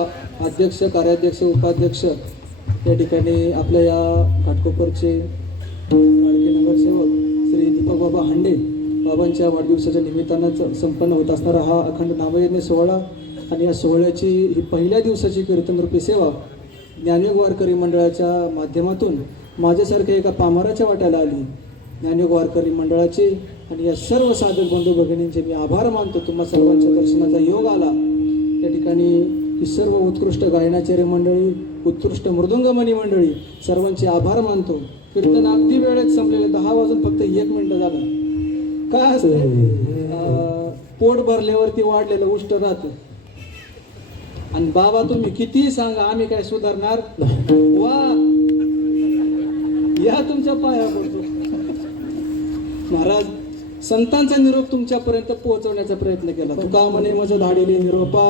अध्यक्ष कार्याध्यक्ष उपाध्यक्ष या ठिकाणी आपल्या या घाटकोपरचे लाडके नगरसेवक श्री दीपक बाबा हांडे बाबांच्या वाढदिवसाच्या निमित्तानं संपन्न होत असणारा हा अखंड नामयज्ञ सोहळा आणि या सोहळ्याची ही पहिल्या दिवसाची कीर्तनरूपी सेवा ज्ञानयोग वारकरी मंडळाच्या माध्यमातून माझ्यासारख्या एका पामराच्या वाट्याला आली. ज्ञानयोग वारकरी मंडळाचे आणि या सर्व साधक बंधू भगिनींचे मी आभार मानतो. तुम्हा सर्वांच्या दर्शनाचा योग आला. या ठिकाणी ही सर्व उत्कृष्ट गायनाचार्य मंडळी, उत्कृष्ट मृदुंगमणी मंडळी सर्वांचे आभार मानतो. कीर्तन अगदी वेळेत संपलेलं 10 वाजून फक्त 1 मिनिट झालं. काय असतं पोट भरल्यावरती वाढलेलं उष्ट राहतं आणि बाबा तुम्ही किती सांगा आम्ही काय सुधारणार. वा या तुमच्या पाया पडतो. महाराज संतांचा निरोप तुमच्यापर्यंत पोहोचवण्याचा प्रयत्न केला. तुका म्हणे मज धाडिले निरोपा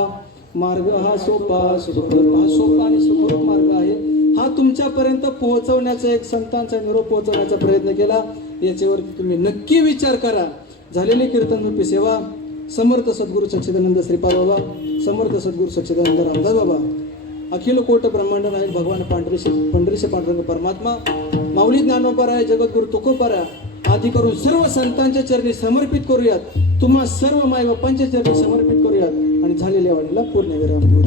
मार्ग हा सोपा हा सोपा आणि सुखरूप मार्ग आहे. हा तुमच्यापर्यंत पोहोचवण्याचा एक संतांचा निरोप पोहोचवण्याचा प्रयत्न केला. याच्यावरती तुम्ही नक्की विचार करा. झालेली कीर्तनरूपी सेवा समर्थ सद्गुरू सच्चिदानंद श्रीपाद बाबा, समर्थ सद्गुरू सच्चिदानंद रामदास बाबा, अखिल कोट ब्रह्मांड नायक भगवान पंढरीश पांडुरंग परमात्मा, माऊली ज्ञानोबा जगद्गुरु तुकोबा आदी करून सर्व संतांच्या चरणी समर्पित करूयात. तुम्हा सर्व माय बापांच्या चरणी समर्पित करूयात आणि झालेल्या वाणीला पूर्ण विराम देऊ.